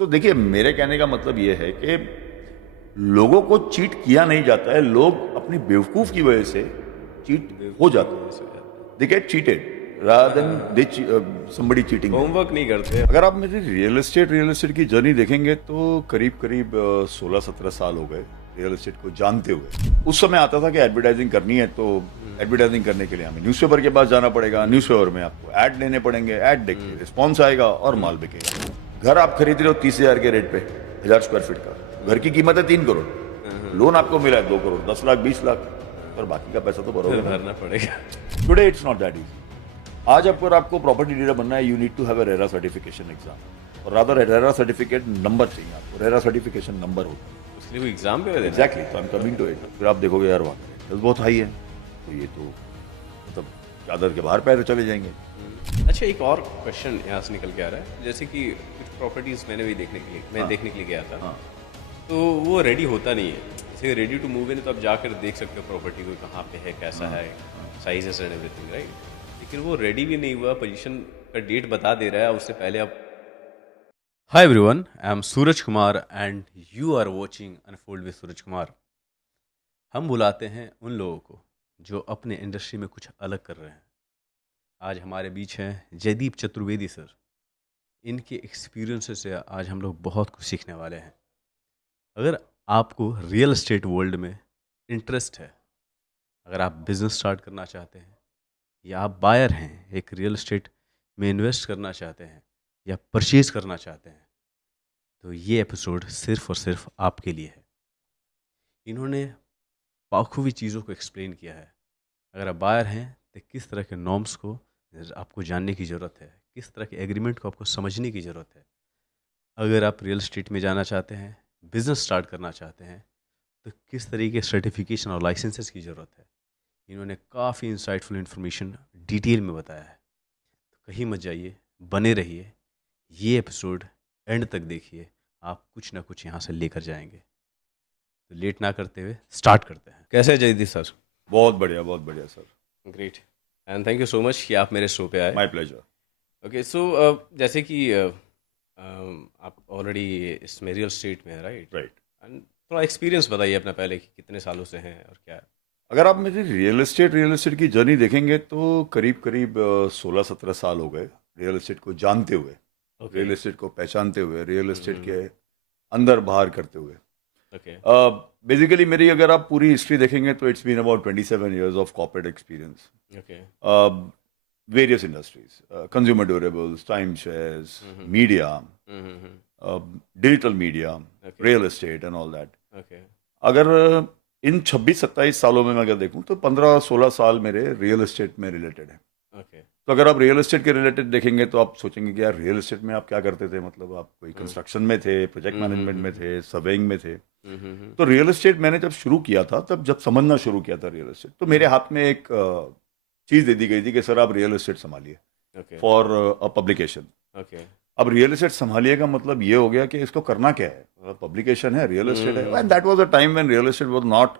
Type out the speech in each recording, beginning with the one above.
तो देखिए मेरे कहने का मतलब ये है कि लोगों को चीट किया नहीं जाता है, लोग अपनी बेवकूफ की वजह से चीट हो बेवकूफ़ी जाते की हैं। वजह से हो जाता है। They get cheated rather than they somebody cheating. Homework नहीं करते। अगर आप मेरी रियल एस्टेट की जर्नी देखेंगे तो करीब करीब 16-17 साल हो गए रियल एस्टेट को जानते हुए। उस समय आता था कि एडवर्टाइजिंग करनी है तो एडवर्टाइजिंग करने के लिए हमें न्यूज़पेपर के पास जाना पड़ेगा, न्यूज़पेपर में आपको ऐड लेने पड़ेंगे, ऐड देख के रिस्पॉन्स आएगा और माल बिकेगा। घर आप खरीद रहे हो 30,000 के रेट पे, 1000 स्क्वायर फीट का, घर की कीमत है 3 करोड़, लोन आपको मिला है 2 करोड़, 10 लाख 20 लाख, और बाकी का पैसा तो भरोगे ना। भरना पड़ेगा। Today it's not that easy. आज अगर आपको प्रॉपर्टी डीलर बनना है, you need to have a RERA certification exam, और रादर रेरा सर्टिफिकेट नंबर चाहिए आपको, रेरा सर्टिफिकेशन नंबर होता है। उसके लिए कोई एग्जाम पे देना है? एग्जैक्टली, तो I am coming to it. फिर आप देखोगे यार वहाँ पे बहुत हाई है, तो ये तो मतलब चादर के बाहर पैर चले जाएंगे। अच्छा, एक और क्वेश्चन यहाँ से निकल के आ रहा है, जैसे कि कुछ प्रॉपर्टीज मैंने भी देखने के लिए देखने के लिए गया था। हाँ। तो वो रेडी होता नहीं है। जैसे रेडी टू मूव इन तो आप जाकर देख सकते हो प्रॉपर्टी को, कहाँ पे है, कैसा है, साइजेस एंड एवरीथिंग, राइट। लेकिन वो रेडी भी नहीं हुआ, पोजीशन का डेट बता दे रहा है, उससे पहले आप। Hi everyone, I am Suraj Kumar and you are watching Unfold with Suraj Kumar. हम बुलाते हैं उन लोगों को जो अपने इंडस्ट्री में कुछ अलग कर रहे हैं। आज हमारे बीच हैं जयदीप चतुर्वेदी सर। इनके एक्सपीरियंसेस से आज हम लोग बहुत कुछ सीखने वाले हैं। अगर आपको रियल एस्टेट वर्ल्ड में इंटरेस्ट है, अगर आप बिजनेस स्टार्ट करना चाहते हैं, या आप बायर हैं, एक रियल एस्टेट में इन्वेस्ट करना चाहते हैं या परचेज करना चाहते हैं, तो ये एपिसोड सिर्फ और सिर्फ आपके लिए है। इन्होंने बाखूबी चीज़ों को एक्सप्लेन किया है। अगर आप बायर हैं तो किस तरह के नॉर्म्स को आपको जानने की ज़रूरत है, किस तरह के एग्रीमेंट को आपको समझने की ज़रूरत है। अगर आप रियल एस्टेट में जाना चाहते हैं, बिजनेस स्टार्ट करना चाहते हैं, तो किस तरीके सर्टिफिकेशन और लाइसेंसेस की ज़रूरत है। इन्होंने काफ़ी इंसाइटफुल इन्फॉर्मेशन डिटेल में बताया है। तो कहीं मत जाइए, बने रहिए, ये एपिसोड एंड तक देखिए, आप कुछ ना कुछ यहाँ से लेकर जाएंगे। तो लेट ना करते हुए स्टार्ट करते हैं। कैसे है जयदीप सर? बहुत बढ़िया sir. Great, and thank you so much कि आप मेरे शो पे आए। My pleasure. ओके, सो जैसे कि आप ऑलरेडी इसमें रियल स्टेट में है, राइट? राइट। एंड थोड़ा एक्सपीरियंस बताइए अपना पहले कि कितने सालों से हैं और क्या है। अगर आप मेरी रियल एस्टेट की जर्नी देखेंगे तो करीब करीब 16-17 साल हो गए रियल एस्टेट को जानते हुए, ओके। रियल एस्टेट को पहचानते हुए, रियल एस्टेट के अंदर बाहर करते हुए। ओके। बेसिकली मेरी अगर आप पूरी हिस्ट्री देखेंगे तो it's been about 27 years of corporate experience, okay. Various industries, consumer durables, time shares, media, digital media, Okay. Real estate and all that. Okay. अगर इन 26-27 सालों में मैं अगर देखूं तो 15-16 साल मेरे रियल एस्टेट में रिलेटेड है। ओके। तो अगर आप रियल एस्टेट के रिलेटेड देखेंगे तो आप सोचेंगे कि यार रियल एस्टेट में आप क्या करते थे, मतलब आप कोई कंस्ट्रक्शन में थे, प्रोजेक्ट मैनेजमेंट में थे, सर्वेइंग में थे। तो रियल एस्टेट मैंने जब शुरू किया था, तब जब समझना शुरू किया था रियल एस्टेट, तो मेरे हाथ में एक चीज़ दे दी गई थी कि सर आप रियल एस्टेट संभालिए okay. For a publication. Okay. अब रियल एस्टेट संभालिए का मतलब ये हो गया कि इसको करना क्या है, पब्लिकेशन है, रियल एस्टेट है। And that was a time when real estate was not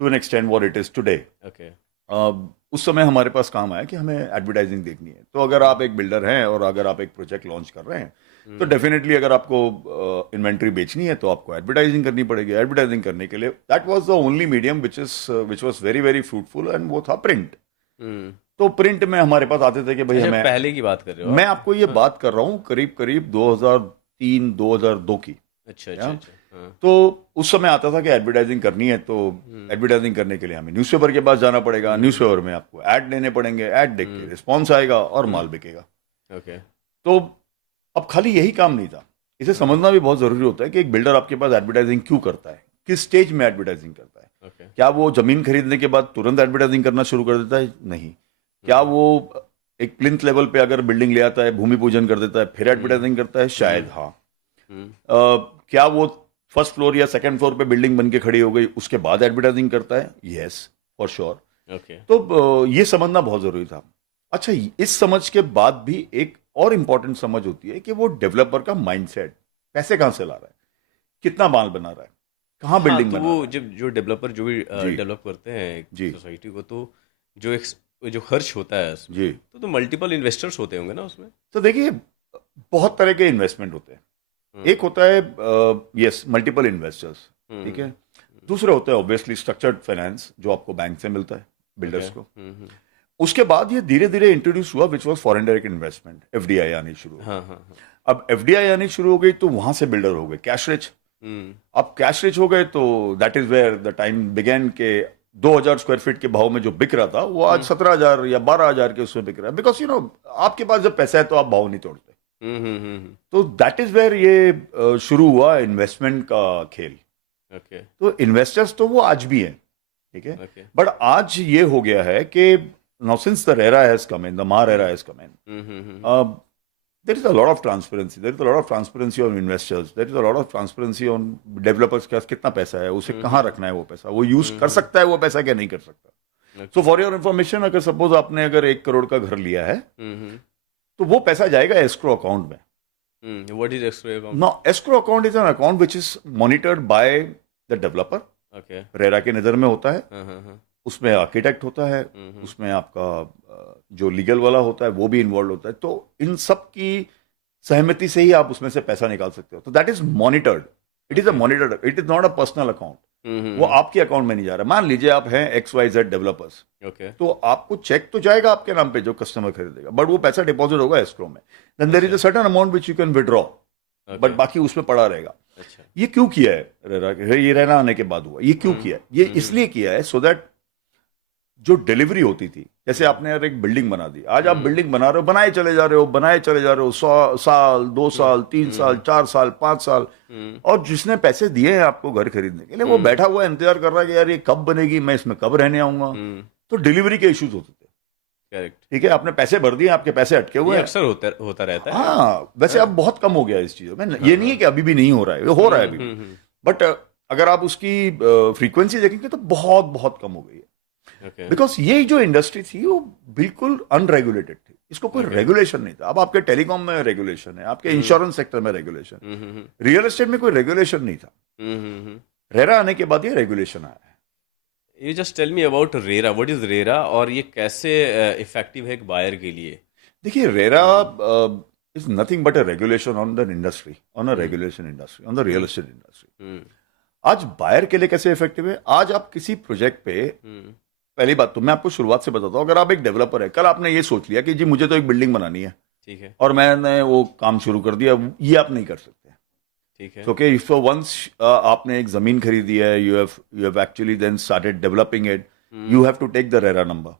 to an extent what it is today. Okay. उस समय हमारे पास काम आया कि हमें एडवर्टाइजिंग देखनी है। तो अगर आप एक बिल्डर हैं और अगर आप एक प्रोजेक्ट लॉन्च कर रहे हैं तो डेफिनेटली अगर आपको इन्वेंट्री बेचनी है तो आपको एडवर्टाइजिंग करनी पड़ेगी। एडवर्टाइजिंग करने के लिए that was the only medium which was very very fruitful, and वो था प्रिंट। तो प्रिंट में हमारे पास आते थे कि भाई अच्छा, हमें, पहले की बात कर रहे हो मैं आप? आपको ये बात कर रहा हूँ करीब करीब 2003-2002 की। अच्छा अच्छा अच्छा। हाँ। तो उस समय आता था कि एडवर्टाइजिंग करनी है तो एडवर्टाइजिंग करने के लिए हमें न्यूज़पेपर के पास जाना पड़ेगा, न्यूज़पेपर में आपको ऐड लेने पड़ेंगे, ऐड देख के रिस्पॉन्स आएगा और माल बिकेगा। ओके। तो अब खाली यही काम नहीं था, इसे समझना भी बहुत जरूरी होता है कि एक बिल्डर आपके पास एडवर्टाइजिंग क्यों करता है, किस स्टेज में एडवर्टाइजिंग करता है। ओके। क्या वो जमीन खरीदने के बाद तुरंत एडवर्टाइजिंग करना शुरू कर देता है? नहीं। क्या वो एक प्लिंथ लेवल पे अगर बिल्डिंग ले आता है, भूमि पूजन कर देता है, फिर एडवर्टाइजिंग करता है? शायद हाँ। क्या वो फर्स्ट फ्लोर या सेकंड फ्लोर पे बिल्डिंग बन के खड़ी हो गई उसके बाद एडवर्टाइजिंग करता है? Yes, for sure. ओके। तो ये समझना बहुत जरूरी था। अच्छा, इस समझ के बाद भी एक और इंपॉर्टेंट समझ होती है कि वो डेवलपर का माइंडसेट, पैसे कहां से ला रहा है, कितना माल बना रहा है, कहां हाँ, बिल्डिंग तो बना वो रहा है। जब जो डेवलपर जो भी जी डेवलप करते हैं एक जी सोसाइटी को, तो जो एक जो खर्च होता है उसमें, जी। तो मल्टीपल इन्वेस्टर्स होते होंगे ना उसमें? तो देखिए बहुत तरह के इन्वेस्टमेंट होते हैं। एक होता है यस मल्टीपल इन्वेस्टर्स, ठीक है। दूसरा होता है ऑब्वियसली स्ट्रक्चर्ड फाइनेंस जो आपको बैंक से मिलता है बिल्डर्स को। उसके बाद ये धीरे धीरे इंट्रोड्यूस हुआ which was foreign direct investment, FDI आनी शुरू हुई। अब एफडीआई आनी शुरू हो गई तो वहां से बिल्डर हो गए कैश रिच। अब कैश रिच हो गए तो that is where the time began के 2000 स्क्वायर फीट के भाव में जो बिक रहा था वो आज 17,000 या 12,000 के उसमें बिक रहा है, बिकॉज आपके पास जब पैसा है तो आप भाव नहीं तोड़ते। तो दैट इज वेयर ये शुरू हुआ इन्वेस्टमेंट का खेल। तो इन्वेस्टर्स तो वो आज भी हैं, ठीक है, बट आज ये हो गया है कि now since the RERA has come in, the मार era has come in, there is a lot of transparency, there is a lot of transparency on investors, there is a lot of transparency on developers के पास कितना पैसा है, उसे कहाँ रखना है वो पैसा, वो यूज कर सकता है वो पैसा क्या नहीं कर सकता। सो फॉर योर इन्फॉर्मेशन, अगर सपोज आपने अगर 1 करोड़ का घर लिया है तो वो पैसा जाएगा एस्क्रो अकाउंट में। What is escrow account? No, escrow account is an account which is monitored by the developer. Okay. RERA की नजर में होता है, उसमें आर्किटेक्ट होता है, उसमें आपका जो लीगल वाला होता है वो भी इन्वॉल्व होता है। तो इन सब की सहमति से ही आप उसमें से पैसा निकाल सकते हो। तो that is monitored, it is a monitored, it is not a personal account. वो आपके अकाउंट में नहीं जा रहा। मान लीजिए आप हैं XYZ डेवलपर्स, तो आपको चेक तो जाएगा आपके नाम पे जो कस्टमर खरीदेगा, बट वो पैसा डिपॉजिट होगा एस्क्रो में। Then there is a certain amount which you can withdraw, but बाकी उसमें पड़ा रहेगा। अच्छा। ये क्यों किया है? ये रहना आने के बाद हुआ। ये क्यों किया है? ये इसलिए किया है सो दैट जो डिलीवरी होती थी, जैसे आपने यार एक बिल्डिंग बना दी, आज आप बिल्डिंग बना रहे हो, बनाए चले जा रहे हो, बनाए चले जा रहे हो, 100 साल 2 साल 3 साल 4 साल 5 साल, और जिसने पैसे दिए हैं आपको घर खरीदने के लिए वो बैठा हुआ है इंतजार कर रहा है कि यार ये कब बनेगी, मैं इसमें कब रहने आऊंगा। तो डिलीवरी के इश्यूज होते थे। करेक्ट, ठीक है, आपने पैसे भर दिए, आपके पैसे अटके हुए हैं। अक्सर होता रहता है। हाँ, वैसे अब बहुत कम हो गया इस चीजों में। ये नहीं है कि अभी भी नहीं हो रहा है, हो रहा है अभी, बट अगर आप उसकी फ्रीक्वेंसी देखेंगे तो बहुत बहुत कम हो गई है। बिकॉज ये जो इंडस्ट्री थी वो बिल्कुल अनरेगुलेटेड थी, इसको कोई रेगुलेशन नहीं था। अब आपके टेलीकॉम में रेगुलेशन है, आपके इंश्योरेंस सेक्टर में रेगुलेशन, रियल एस्टेट में कोई रेगुलेशन नहीं था। रेरा आने के बाद ये रेगुलेशन आया है। You just tell me about RERA, what is RERA, और ये कैसे इफेक्टिव है एक बायर के लिए? देखिए, RERA is nothing but a regulation on the industry, on a regulation industry, on the real estate industry. आज बायर के लिए कैसे इफेक्टिव है? आज आप किसी प्रोजेक्ट पे, पहली बात तो मैं आपको शुरुआत से बताता हूँ, अगर आप एक डेवलपर है, कल आपने ये सोच लिया कि जी मुझे तो एक बिल्डिंग बनानी है, ठीक है, और मैंने वो काम शुरू कर दिया, ये आप नहीं कर सकते। ठीक है, ओके, इफ वंस आपने एक जमीन खरीदी है, you have actually then started developing it, you have to take the RERA number,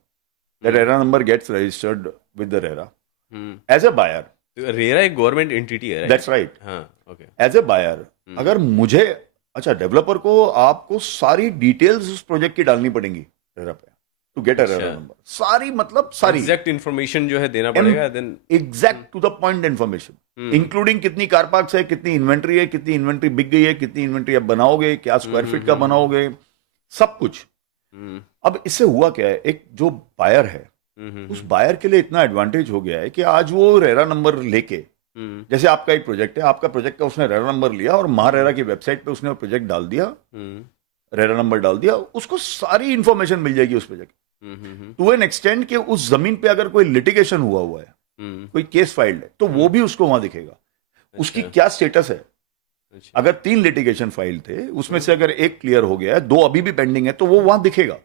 the RERA number gets registered with the RERA as a buyer. RERA एक गवर्नमेंट एंटिटी है, दैट्स राइट। हाँ, ओके। एज ए बायर अगर मुझे, अच्छा, डेवलपर को आपको सारी details उस प्रोजेक्ट की डालनी पड़ेंगी रेरा पे to get a RERA number, सारी, मतलब सारी एग्जैक्ट इन्फॉर्मेशन जो है देना पड़ेगा, then exact to the point information, including कितनी कार पार्क्स है, कितनी इन्वेंट्री है, कितनी इन्वेंट्री बिक गई है, कितनी इन्वेंट्री अब बनाओगे, क्या स्क्वायर फीट का बनाओगे, सब कुछ। अब इससे हुआ क्या है, एक जो बायर है उस बायर के लिए इतना एडवांटेज हो गया है कि आज वो रेरा नंबर लेके, जैसे आपका एक प्रोजेक्ट है, आपका प्रोजेक्ट का उसने रेरा नंबर लिया और महारेरा की वेबसाइट पे उसने प्रोजेक्ट डाल दिया, रेरा नंबर डाल दिया, उसको सारी इंफॉर्मेशन मिल जाएगी उस प्रोजेक्ट टू एन एक्सटेंड कि उस जमीन पे अगर कोई लिटिगेशन हुआ हुआ है, कोई केस फाइल्ड है, तो वो भी उसको वहां दिखेगा, उसकी क्या स्टेटस है। अगर 3 लिटिगेशन फाइल थे, उसमें से अगर एक क्लियर हो गया है, 2 अभी भी पेंडिंग है, तो वो वहां दिखेगा।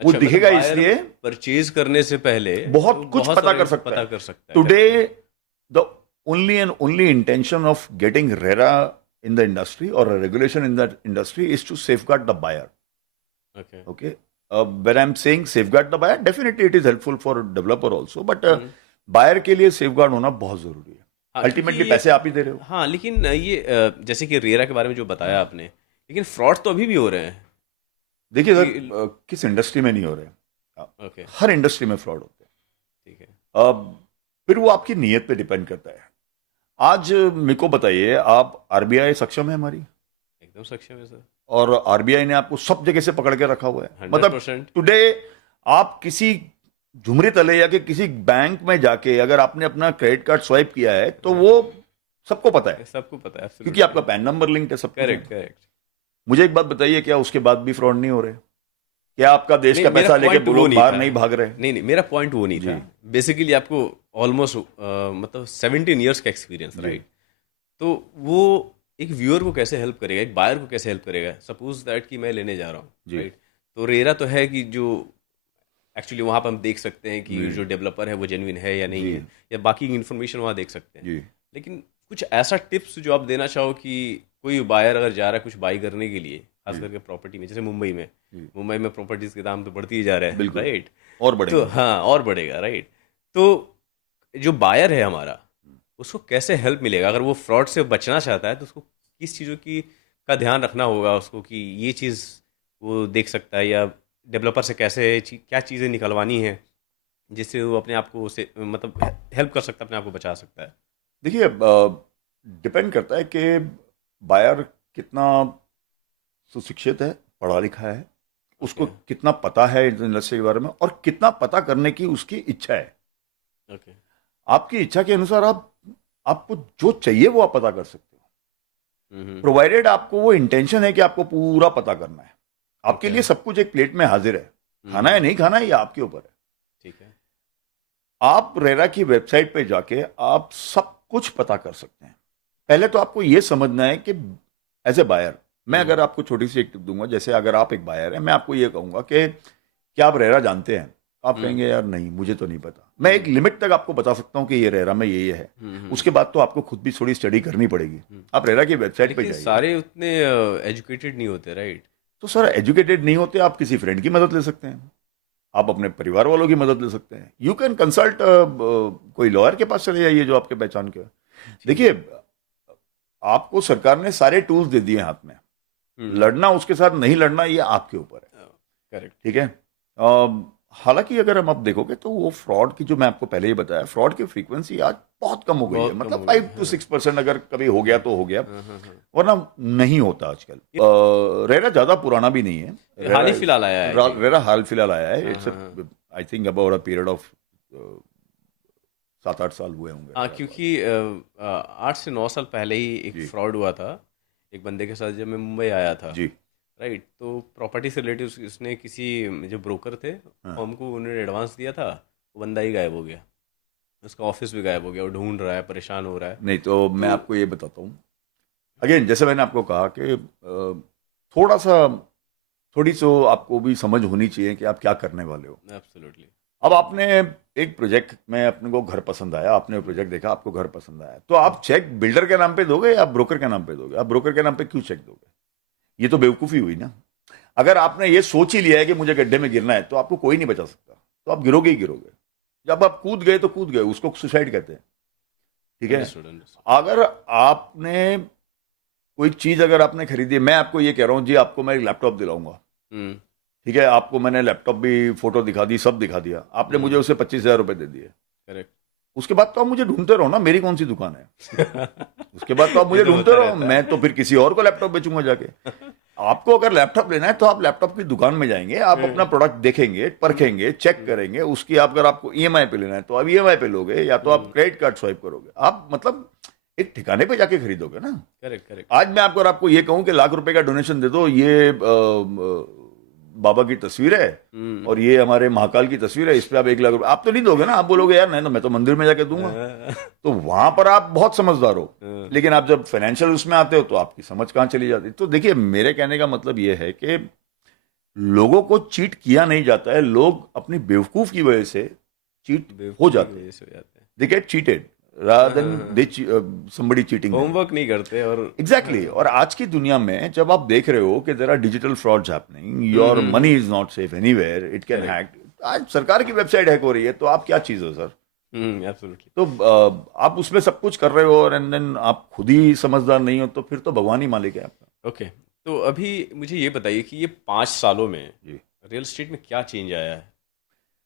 वो दिखेगा इसलिए परचेज करने से पहले बहुत कुछ पता कर सकता है। Today the only and only intention of getting RERA in the industry or a regulation in that industry is to safeguard the buyer. Okay. When I'm saying safeguard the buyer, definitely it is helpful for developer also, but buyer के लिए safeguard होना बहुत जरूरी है। Ultimately पैसे आप ही दे रहे हो। हाँ, लेकिन ये जैसे कि रेरा के बारे में जो बताया आपने, लेकिन फ्रॉड तो अभी भी हो रहे हैं। देखिए सर, किस इंडस्ट्री में नहीं हो रहे? Okay. हर इंडस्ट्री में फ्रॉड होते हैं। ठीक है। फिर वो आपकी नीयत पे डिपेंड करता है। आज मेरे को बताइए, आप आरबीआई सक्षम है हमारी? एकदम सक्षम है सर। और आरबीआई ने आपको सब जगह से पकड़ के रखा हुआ है। मतलब टुडे आप किसी झुमरी तले या कि किसी बैंक में जाके अगर आपने अपना क्रेडिट कार्ड स्वाइप किया है तो वो सबको पता है, सबको पता है, क्योंकि आपका पैन नंबर लिंक है सब। करेक्ट। मुझे एक बात बताइए, क्या उसके बाद भी फ्रॉड नहीं हो रहे? क्या आपका देश का पैसा लेके लोग बाहर नहीं भाग रहे? नहीं, मेरा पॉइंट वो नहीं था। बेसिकली आपको ऑलमोस्ट मतलब 17 इयर्स का एक्सपीरियंस, राइट? तो वो एक व्यूअर को कैसे हेल्प करेगा, एक बायर को कैसे हेल्प करेगा? सपोज दैट कि मैं लेने जा रहा हूँ, जी। राइट? तो रेरा तो है कि जो एक्चुअली वहाँ पर हम देख सकते हैं कि जी। जो डेवलपर है वो जेन्युइन है या नहीं जी। है, या बाकी की इन्फॉर्मेशन वहाँ देख सकते हैं। जी। लेकिन कुछ ऐसा टिप्स जो आप देना चाहो कि कोई बायर अगर जा रहा है कुछ बाई करने के लिए, खास करके प्रॉपर्टी में, जैसे मुंबई में, जी। मुंबई में प्रॉपर्टीज के दाम तो बढ़ती ही जा रहे हैं, बिल्कुल। राइट? और तो बढ़ेगा। हाँ, और बढ़ेगा, राइट? तो जो बायर है हमारा, उसको कैसे हेल्प मिलेगा अगर वो फ्रॉड से बचना चाहता है? तो उसको किस चीज़ों की का ध्यान रखना होगा उसको कि ये चीज़ वो देख सकता है, या डेवलपर से कैसे क्या चीज़ें निकलवानी है जिससे वो अपने आप को उसे मतलब हेल्प कर सकता है, अपने आप को बचा सकता है? देखिए, डिपेंड करता है कि बायर कितना सुशिक्षित है, पढ़ा लिखा है, उसको ओके। कितना पता है इस इंडस्ट्री के बारे में, और कितना पता करने की उसकी इच्छा है। ओके। आपकी इच्छा के अनुसार आपको जो चाहिए वो आप पता कर सकते हो, हम्म। प्रोवाइडेड आपको वो इंटेंशन है कि आपको पूरा पता करना है। आपके Okay. लिए सब कुछ एक प्लेट में हाजिर है, खाना है नहीं खाना है ये आपके ऊपर है। ठीक है। आप रेरा की वेबसाइट पे जाके आप सब कुछ पता कर सकते हैं। पहले तो आपको ये समझना है कि एज ए बायर, मैं अगर आपको छोटी सी एक टिप दूंगा, जैसे अगर आप एक बायर हैं, मैं आपको ये कहूंगा कि क्या आप रेरा जानते हैं? आप कहेंगे यार नहीं, मुझे तो नहीं पता। मैं एक लिमिट तक आपको बता सकता हूँ कि ये रेरा में ये है। उसके बाद तो आपको खुद भी थोड़ी स्टडी करनी पड़ेगी। आप रेरा की वेबसाइट पे लेकिन जाइए। सारे उतने एजुकेटेड नहीं होते, राइट? तो सर, एजुकेटेड नहीं होते, आप किसी फ्रेंड की मदद ले सकते हैं, आप अपने परिवार वालों की मदद ले सकते हैं। यू कैन कंसल्ट, कोई लॉयर के पास चले जाइए जो आपके पहचान के हो। देखिए, आपको सरकार ने सारे टूल्स दे दिए हाथ में, लड़ना उसके साथ नहीं लड़ना ये आपके ऊपर है। करेक्ट। ठीक है। हालांकि अगर हम अब देखोगे तो वो फ्रॉड की, जो मैं आपको पहले ही बताया, फ्रॉड की फ्रीक्वेंसी आज बहुत कम हो गई है। बहुत कम मतलब हो गई 5 to 6% अगर कभी हो गया तो हो गया, हाँ। वरना नहीं होता आजकल। रेरा ज्यादा पुराना भी नहीं है, हाल ही फिलहाल आया है, I think। रेरा हाल फिलहाल आया है। हाँ, इट्स हाँ। I think about a period of 7-8 साल हुए होंगे। हाँ, क्योंकि 8 से 9 साल पहले ही एक जी। फ्रॉड हुआ था एक बंदे के साथ, जब मैं मुंबई आया था, जी। राइट? तो प्रॉपर्टी से रिलेटेड उसने किसी जो ब्रोकर थे हाँ। हमको उन्होंने एडवांस दिया था, वो बंदा ही गायब हो गया, उसका ऑफिस भी गायब हो गया, वो ढूंढ रहा है, परेशान हो रहा है। नहीं तो मैं तो आपको ये बताता हूँ, अगेन जैसे मैंने आपको कहा कि थोड़ी सी आपको भी समझ होनी चाहिए कि आप क्या करने वाले हो। एब्सोल्युटली। अब आपने एक प्रोजेक्ट में, अपने को घर पसंद आया, आपने प्रोजेक्ट देखा, आपको घर पसंद आया, तो आप चेक बिल्डर के नाम पे दोगे या ब्रोकर के नाम पे दोगे? आप ब्रोकर के नाम पे क्यों चेक दोगे? ये तो बेवकूफ़ी हुई ना। अगर आपने ये सोच ही लिया है कि मुझे गड्ढे में गिरना है, तो आपको कोई नहीं बचा सकता, तो आप गिरोगे ही गिरोगे। जब आप कूद गए तो कूद गए, उसको सुसाइड कहते हैं। ठीक है। अगर आपने कोई चीज अगर आपने खरीदी है, मैं आपको ये कह रहा हूं जी, आपको मैं एक लैपटॉप दिलाऊंगा, ठीक है, आपको मैंने लैपटॉप भी फोटो दिखा दी, सब दिखा दिया, आपने मुझे उसे 25,000 रुपए दे दिए। करेक्ट। उसके बाद तो आप मुझे ढूंढते रहो ना, मेरी कौन सी दुकान है। उसके बाद तो आप मुझे ढूंढते रहो, मैं तो फिर किसी और को लैपटॉप बेचूंगा जाके। आपको अगर लैपटॉप लेना है तो आप लैपटॉप की दुकान में जाएंगे, आप अपना प्रोडक्ट देखेंगे, परखेंगे, चेक करेंगे, उसकी अगर आपको ईएमआई पे लेना है तो आप ईएमआई पे लोगे, या तो आप क्रेडिट कार्ड स्वाइप करोगे। आप मतलब एक ठिकाने पे जाके खरीदोगे ना। Correct correct. आज मैं आपको ये कहूं कि लाख रुपए का डोनेशन दे दो, ये बाबा की तस्वीर है और ये हमारे महाकाल की तस्वीर है, इस पे आप 1 लाख रुपए, आप तो नहीं दोगे ना। आप बोलोगे यार नहीं, तो मैं तो मंदिर में जाके दूंगा। तो वहां पर आप बहुत समझदार हो, लेकिन आप जब फाइनेंशियल उसमें आते हो तो आपकी समझ कहां चली जाती। तो देखिए, मेरे कहने का मतलब ये है कि लोगों को चीट किया नहीं जाता है, लोग अपनी बेवकूफ की वजह से चीट हो जाते हैं। दे get cheated rather than they somebody cheating them. Homework नहीं करते। और एग्जैक्टली। और आज की दुनिया में जब आप देख रहे हो कि there are digital frauds happening, your money is not safe anywhere, it can hack. आज सरकार की वेबसाइट हैक हो रही है, तो आप क्या चीज हो सर? एब्सोल्युटली। तो आप उसमें सब कुछ कर रहे हो और एंड देन आप खुद ही समझदार नहीं हो, तो फिर तो भगवान ही मालिक है आपका। ओके, तो अभी मुझे ये बताइए कि ये 5 सालों में जी, रियल एस्टेट में क्या चेंज आया है?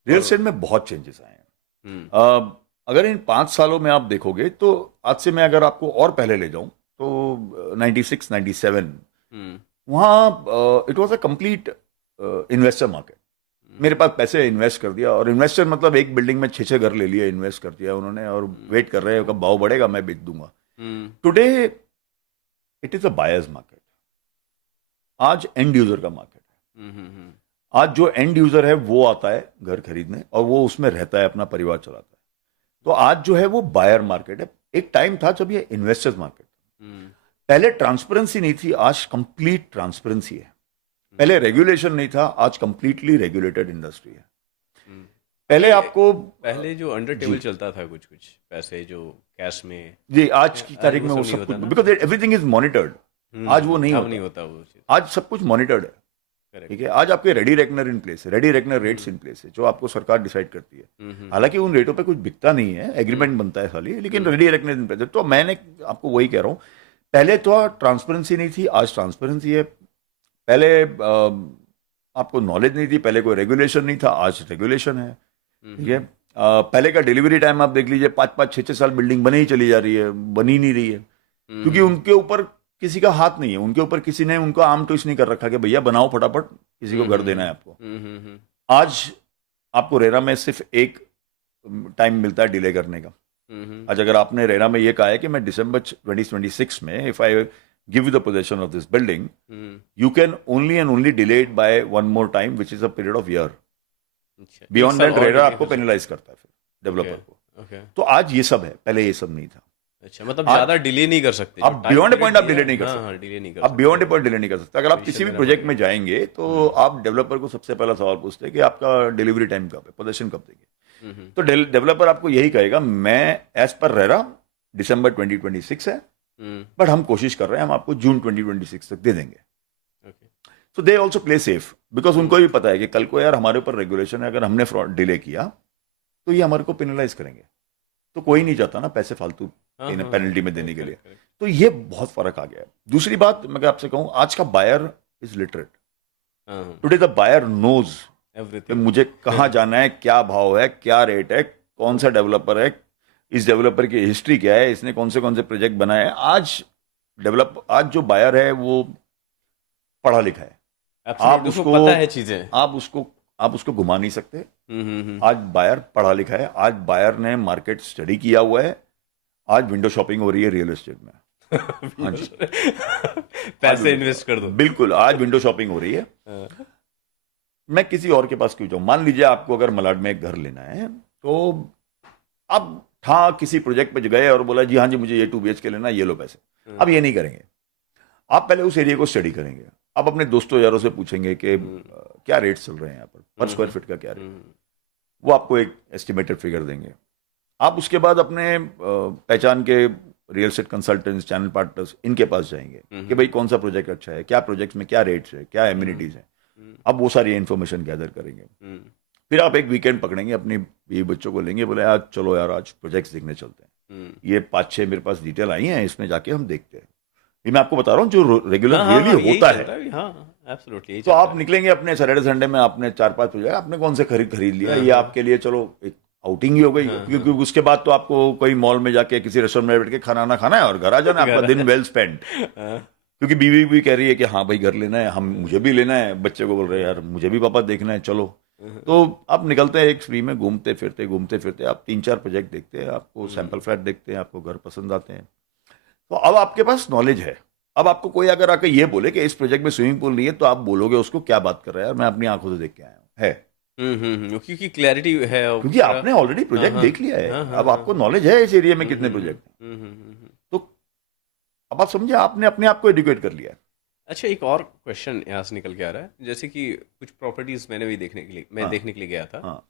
रियल एस्टेट में बहुत चेंजेस आए हैं। अगर इन 5 सालों में आप देखोगे तो आज से मैं अगर आपको और पहले ले जाऊं तो 96, 97 वहाँ it was a complete investor market. मेरे पास पैसे इन्वेस्ट कर दिया, और इन्वेस्टर मतलब एक बिल्डिंग में 6 घर ले लिए, इन्वेस्ट कर दिया उन्होंने, और वेट कर रहे हैं कब भाव बढ़ेगा मैं बेच दूंगा। Today it is a buyers market. आज एंड यूजर का मार्केट है। आज जो एंड यूजर है वो आता है घर खरीदने और वो उसमें रहता है, अपना परिवार चलाता है। तो आज जो है वो बायर मार्केट है। एक टाइम था जब ये इन्वेस्टर्स मार्केट, पहले ट्रांसपेरेंसी नहीं थी, आज कंप्लीट ट्रांसपेरेंसी है। पहले रेगुलेशन नहीं था, आज कंप्लीटली रेगुलेटेड इंडस्ट्री है। पहले आपको पहले जो अंडर टेबल चलता था कुछ कुछ पैसे जो कैश में, जी आज की तारीख में वो सब कुछ, बिकॉज एवरीथिंग इज मॉनिटर्ड, आज वो नहीं होता वो चीज़। आज सब कुछ मॉनिटर्ड है। ठीक है, आज आपके रेडी रेकनर इन प्लेस है, ready reckoner rates in place है, जो आपको सरकार डिसाइड करती है। हालांकि उन रेटों पे कुछ बिकता नहीं है, एग्रीमेंट बनता है खाली, लेकिन रेडी रेकनर इन प्लेस है। तो मैंने आपको वही कह रहा हूँ, पहले तो ट्रांसपेरेंसी नहीं थी, आज ट्रांसपेरेंसी है। पहले आपको नॉलेज नहीं थी, पहले कोई रेगुलेशन नहीं था, आज रेगुलेशन है। ठीक है, पहले का डिलीवरी टाइम आप देख लीजिए, 5-5, 6-6 साल बिल्डिंग बनी ही चली जा रही है, बनी नहीं रही है, क्योंकि उनके ऊपर किसी का हाथ नहीं है, उनके ऊपर किसी ने उनको आर्म ट्विस्ट नहीं कर रखा कि भैया बनाओ फटाफट, किसी को घर देना है आपको। आज आपको रेरा में सिर्फ एक टाइम मिलता है डिले करने का। आज अगर आपने रेरा में ये कहा है कि मैं दिसंबर 2026 में, if I give you the possession of this building, you can only and only delay it by one more time, which is a period of year. Beyond that RERA आपको पेनलाइज करता है फिर डेवलपर को। तो आज ये सब है, पहले ये सब नहीं था। अच्छा, मतलब ज्यादा डिले नहीं कर सकते, आप बियॉन्ड ए पॉइंट आप डिले नहीं कर सकते। हाँ, डिले नहीं कर आप बियॉन्ड ए पॉइंट डिले नहीं कर सकते। अगर आप किसी भी प्रोजेक्ट में जाएंगे तो आप डेवलपर को सबसे पहला सवाल पूछते हैं कि आपका डिलीवरी टाइम कब है, पोजेशन कब देंगे। तो डेवलपर आपको यही कहेगा, मैं एज पर रेरा दिसंबर 2026 है, बट हम कोशिश कर रहे हैं, हम आपको जून 2026 तक दे देंगे। तो they also play safe, because उनको भी पता है कि कल को यार हमारे ऊपर रेगुलेशन है, अगर हमने फ्रॉड डिले किया तो ये हमारे को पेनलाइज करेंगे। तो कोई नहीं चाहता ना पैसे फालतू पेनल्टी में देने के लिए। तो ये बहुत फर्क आ गया है। दूसरी बात मैं आपसे कहूं, आज का buyer is literate. Today the buyer knows everything, मुझे कहाँ जाना है, क्या भाव है, क्या रेट है, कौन सा डेवलपर है, इस डेवलपर की हिस्ट्री क्या है, इसने कौन से प्रोजेक्ट बनाए हैं। आज जो बायर है वो पढ़ा लिखा है, आप उसको पता है चीजें, आप उसको घुमा नहीं सकते। आज बायर पढ़ा लिखा है, आज बायर ने मार्केट स्टडी किया हुआ है, आज विंडो शॉपिंग हो रही है रियल एस्टेट में। हाँ जी, पैसे इन्वेस्ट कर दो, बिल्कुल, आज विंडो शॉपिंग हो रही है। मैं किसी और के पास क्यों जाऊं। मान लीजिए आपको अगर मलाड में एक घर लेना है, तो आप किसी प्रोजेक्ट पे गए और बोला जी हाँ जी मुझे ये 2 BHK लेना, ये लो पैसे। अब ये नहीं करेंगे, आप पहले उस एरिया को स्टडी करेंगे। आप अपने दोस्तों यारों से पूछेंगे कि क्या रेट चल रहे हैं यहाँ पर स्क्वायर फीट का क्या रेट, वो आपको एक एस्टिमेटेड फिगर देंगे। आप उसके बाद अपने पहचान के real estate consultants, channel partners, इनके पास जाएंगे कि भाई कौन सा प्रोजेक्ट अच्छा है, क्या प्रोजेक्ट्स में क्या रेट्स है, क्या एमिनिटीज है। आप वो सारी इन्फॉर्मेशन गैदर करेंगे। फिर आप एक वीकेंड पकड़ेंगे, अपनी बीवी बच्चों को लेंगे, बोले यार चलो यार आज प्रोजेक्ट्स देखने चलते हैं, ये 5-6 मेरे पास डिटेल आई हैं, इसमें जाके हम देखते हैं। ये मैं आपको बता रहा हूँ जो रेगुलर रियली होता है। तो आप निकलेंगे अपने सैटरडे संडे में, आपने 4-5 प्रोजेक्ट आपने कौन से खरीद लिया, ये आपके लिए चलो एक आउटिंग ही हो गई। क्योंकि उसके बाद तो आपको कोई मॉल में जाके किसी रेस्टोरेंट में बैठ के खाना खाना है और घर आ जाना, आपका दिन वेल स्पेंड। क्योंकि बीवी भी कह रही है कि हाँ भाई घर लेना है, मुझे भी लेना है, बच्चे को बोल रहे हैं यार मुझे भी पापा देखना है, चलो। तो आप निकलते हैं एक फ्री में, घूमते फिरते आप 3-4 प्रोजेक्ट देखते हैं, आपको सैंपल फ्लैट देखते हैं, आपको घर पसंद आते हैं। तो अब आपके पास नॉलेज है। अब आपको कोई अगर आकर ये बोले कि इस प्रोजेक्ट में स्विमिंग पूल नहीं है, तो आप बोलोगे उसको क्या बात कर रहा है यार, मैं अपनी आंखों से देख के आया हूँ, है। क्योंकि क्लैरिटी है, क्योंकि आपने ऑलरेडी प्रोजेक्ट देख लिया है। अब आपको नॉलेज है इस एरिया में कितने प्रोजेक्ट, तो अब आप समझे आपने अपने आप को एडुकेट कर लिया है। अच्छा, एक और क्वेश्चन यहाँ से निकल के आ रहा है, जैसे कि कुछ प्रॉपर्टीज मैंने भी देखने के लिए गया था।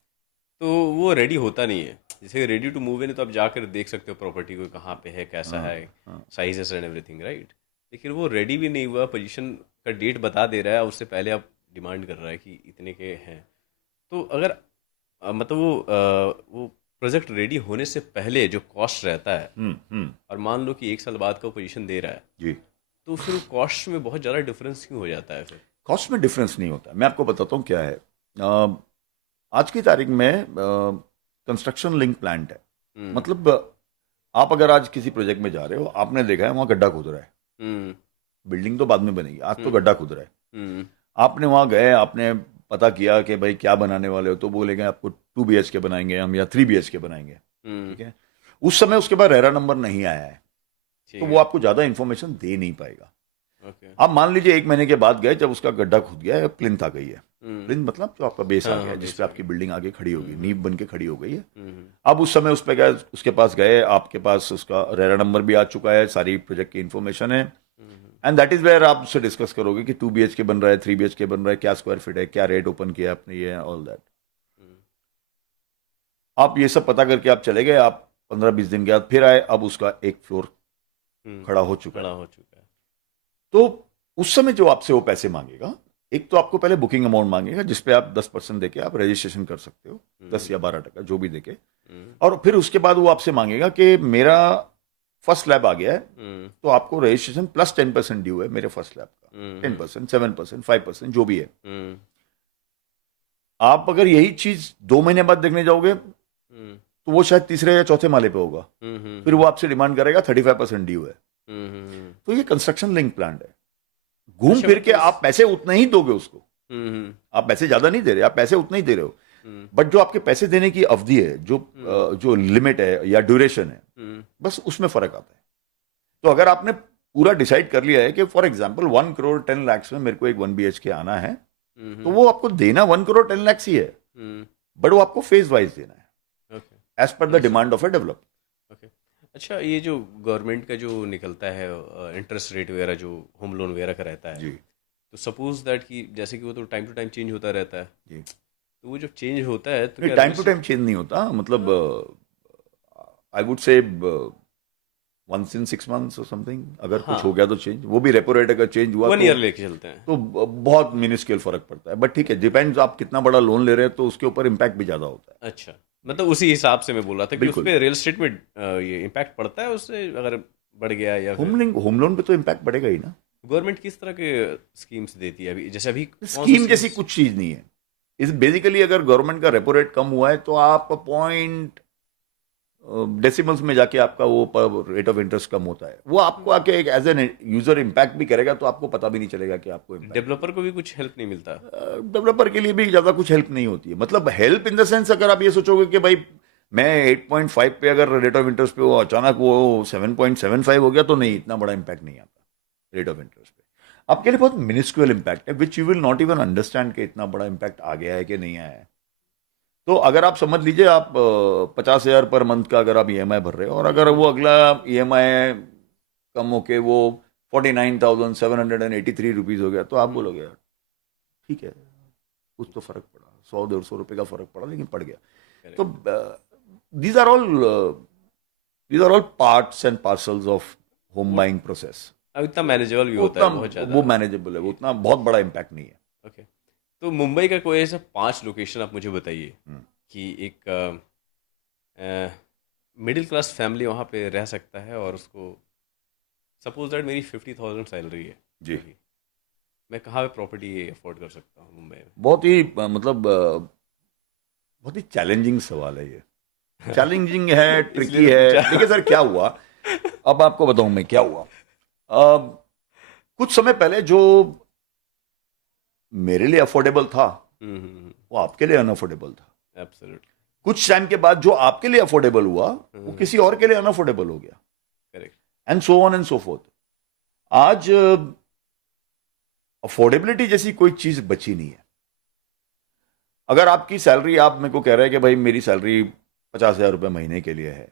तो वो रेडी होता नहीं है, जैसे रेडी टू मूव इन, तो आप जाकर देख सकते हो प्रॉपर्टी को कहाँ पे है, कैसा है, साइजेस एंड एवरीथिंग, राइट। लेकिन वो रेडी भी नहीं हुआ, पोजीशन का डेट बता दे रहा है, उससे पहले आप डिमांड कर रहा है कि इतने के हैं। तो अगर मतलब वो प्रोजेक्ट रेडी होने से पहले जो कॉस्ट रहता है, और मान लो कि 1 साल बाद का पोजीशन दे रहा है जी, तो फिर कॉस्ट में बहुत ज़्यादा डिफरेंस क्यों हो जाता है? फिर कॉस्ट में डिफरेंस नहीं होता। मैं आपको बताता हूँ क्या है। आज की तारीख में कंस्ट्रक्शन लिंक प्लांट है। मतलब आप अगर आज किसी प्रोजेक्ट में जा रहे हो, आपने देखा है वहाँ गड्ढा खोद रहा है, बिल्डिंग तो बाद में बनेगी, आज तो गड्ढा खोद रहा है। आपने वहाँ गए, आपने पता किया कि भाई क्या बनाने वाले हो, तो बोलेंगे आपको 2 BHK बनाएंगे हम, या 3 BHK बनाएंगे, ठीक है। उस समय उसके बाद रेरा नंबर नहीं आया है, तो वो आपको ज्यादा इंफॉर्मेशन दे नहीं पाएगा। आप मान लीजिए 1 महीने के बाद गए, जब उसका गड्ढा खुद गया है, प्लिंथ आ गई है, प्लिंथ मतलब जो आपका बेस आ गया जिसपे आपकी बिल्डिंग आगे खड़ी होगी, नींव बन के खड़ी हो गई है। अब उस समय उस पे गए, उसके पास गए, आपके पास उसका रेरा नंबर भी आ चुका है, सारी प्रोजेक्ट की इन्फॉर्मेशन है, एंड दैट इज वेयर आप उससे डिस्कस करोगे कि 2 BHK बन रहा है, 3 BHK बन रहा है, क्या स्क्वायर फीट है, क्या रेट ओपन किया आपने, ये ऑल दैट। आप ये सब पता करके आप चले गए, आप 15-20 दिन के बाद फिर आए, अब उसका एक फ्लोर खड़ा हो चुका है। तो उस समय जो आपसे वो पैसे मांगेगा, एक तो आपको पहले बुकिंग अमाउंट मांगेगा जिसपे आप 10% देके आप रजिस्ट्रेशन कर सकते हो, 10 या 12% जो भी देके, और फिर उसके बाद वो आपसे मांगेगा कि मेरा फर्स्ट स्लैब आ गया है, तो आपको रजिस्ट्रेशन प्लस 10% ड्यू है मेरे फर्स्ट स्लैब का, 10%, 7%, 5% जो भी है। आप अगर यही चीज 2 महीने बाद देखने जाओगे तो वो शायद तीसरे या चौथे माले पे होगा, फिर वो आपसे डिमांड करेगा 35% ड्यू है। तो ये कंस्ट्रक्शन लिंक प्लान है, घूम फिर के आप पैसे उतना ही दोगे उसको, आप पैसे ज्यादा नहीं दे रहे, आप पैसे उतना ही दे रहे हो, बट जो आपके पैसे देने की अवधि है, जो लिमिट है या ड्यूरेशन है, बस उसमें फर्क आता है। तो अगर आपने पूरा डिसाइड कर लिया है कि फॉर एग्जांपल 1 करोड़ 10 लाख में मेरे को एक 1 BHK आना है, तो वो आपको देना 1 करोड़ 10 लाख ही है, बट वो आपको फेज वाइज देना है as per the demand of a developer. अच्छा, ये जो गवर्नमेंट का जो निकलता है इंटरेस्ट रेट वगैरह जो होम लोन वगैरह का रहता है जी, तो सपोज दैट कि जैसे कि वो तो टाइम टू टाइम चेंज होता रहता है जी, तो वो जब चेंज होता है तो टाइम टू टाइम चेंज नहीं होता, मतलब आई वुड से once in 6 months और समथिंग, अगर कुछ हो गया तो चेंज, वो भी रेपो रेट अगर चेंज हुआ 1 ईयर लेके चलते हैं तो बहुत मिनिस्केल फर्क पड़ता है, बट ठीक है, डिपेंड्स आप कितना बड़ा लोन ले रहे हैं तो उसके ऊपर इम्पैक्ट भी ज्यादा होता है। अच्छा, मतलब उसी हिसाब से मैं बोल रहा था कि उस पे रियल एस्टेट में ये इम्पैक्ट पड़ता है उससे अगर बढ़ गया या होम लोन पे तो इम्पैक्ट बढ़ेगा ही ना। गवर्नमेंट किस तरह के स्कीम्स देती है अभी, जैसे अभी स्कीम जैसी कुछ चीज नहीं है, इस बेसिकली अगर गवर्नमेंट का रेपो रेट कम हुआ है तो आप पॉइंट डेसिमल्स में जाके आपका वो रेट ऑफ इंटरेस्ट कम होता है, वो आपको आके एक एज एन यूजर इम्पैक्ट भी करेगा, तो आपको पता भी नहीं चलेगा कि आपको डेवलपर को भी कुछ हेल्प नहीं मिलता, डेवलपर के लिए भी ज्यादा कुछ हेल्प नहीं होती है, मतलब हेल्प इन द सेंस अगर आप ये सोचोगे कि भाई मैं 8.5 पे अगर रेट ऑफ इंटरेस्ट पे वो अचानक वो 7.75 हो गया तो नहीं, इतना बड़ा इम्पैक्ट नहीं आता रेट ऑफ इंटरेस्ट पे, आपके लिए बहुत मिनिस्क्यूअल इम्पैक्ट है which you will not even understand कि इतना बड़ा इम्पैक्ट आ गया है कि नहीं आया है। तो अगर आप समझ लीजिए आप 50,000 पर मंथ का अगर आप EMI भर रहे हो और अगर वो अगला EMI कम होके वो 49,783 रुपीज हो गया तो आप बोलोगे यार ठीक है, कुछ तो फर्क पड़ा, 100-150 रुपए का फर्क पड़ा लेकिन पड़ गया। तो these are all parts and parcels of home buying process। अब इतना मैनेजेबल भी होता है, बहुत ज्यादा वो मैनेजेबल है, वो उतना बहुत बड़ा इम्पैक्ट नहीं है। ओके, तो मुंबई का कोई ऐसा 5 लोकेशन आप मुझे बताइए कि एक मिडिल क्लास फैमिली वहाँ पे रह सकता है और उसको सपोज दैट मेरी 50,000 सैलरी है जी, मैं कहाँ पे प्रॉपर्टी अफोर्ड कर सकता हूँ मुंबई में? बहुत ही मतलब बहुत ही चैलेंजिंग सवाल है ये, चैलेंजिंग है, ट्रिकी है। देखिए सर क्या हुआ, अब आपको बताऊं मैं क्या हुआ। कुछ समय पहले जो मेरे लिए अफोर्डेबल था वो आपके लिए अनअफोर्डेबल था। एब्सोल्युटली। कुछ टाइम के बाद जो आपके लिए अफोर्डेबल हुआ वो किसी और के लिए अनअफोर्डेबल हो गया, correct, and so on and so fourth. आज अफोर्डेबिलिटी जैसी कोई चीज बची नहीं है। अगर आपकी सैलरी, आप मेरे को कह रहे हैं कि भाई मेरी सैलरी 50,000 रुपए महीने के लिए है,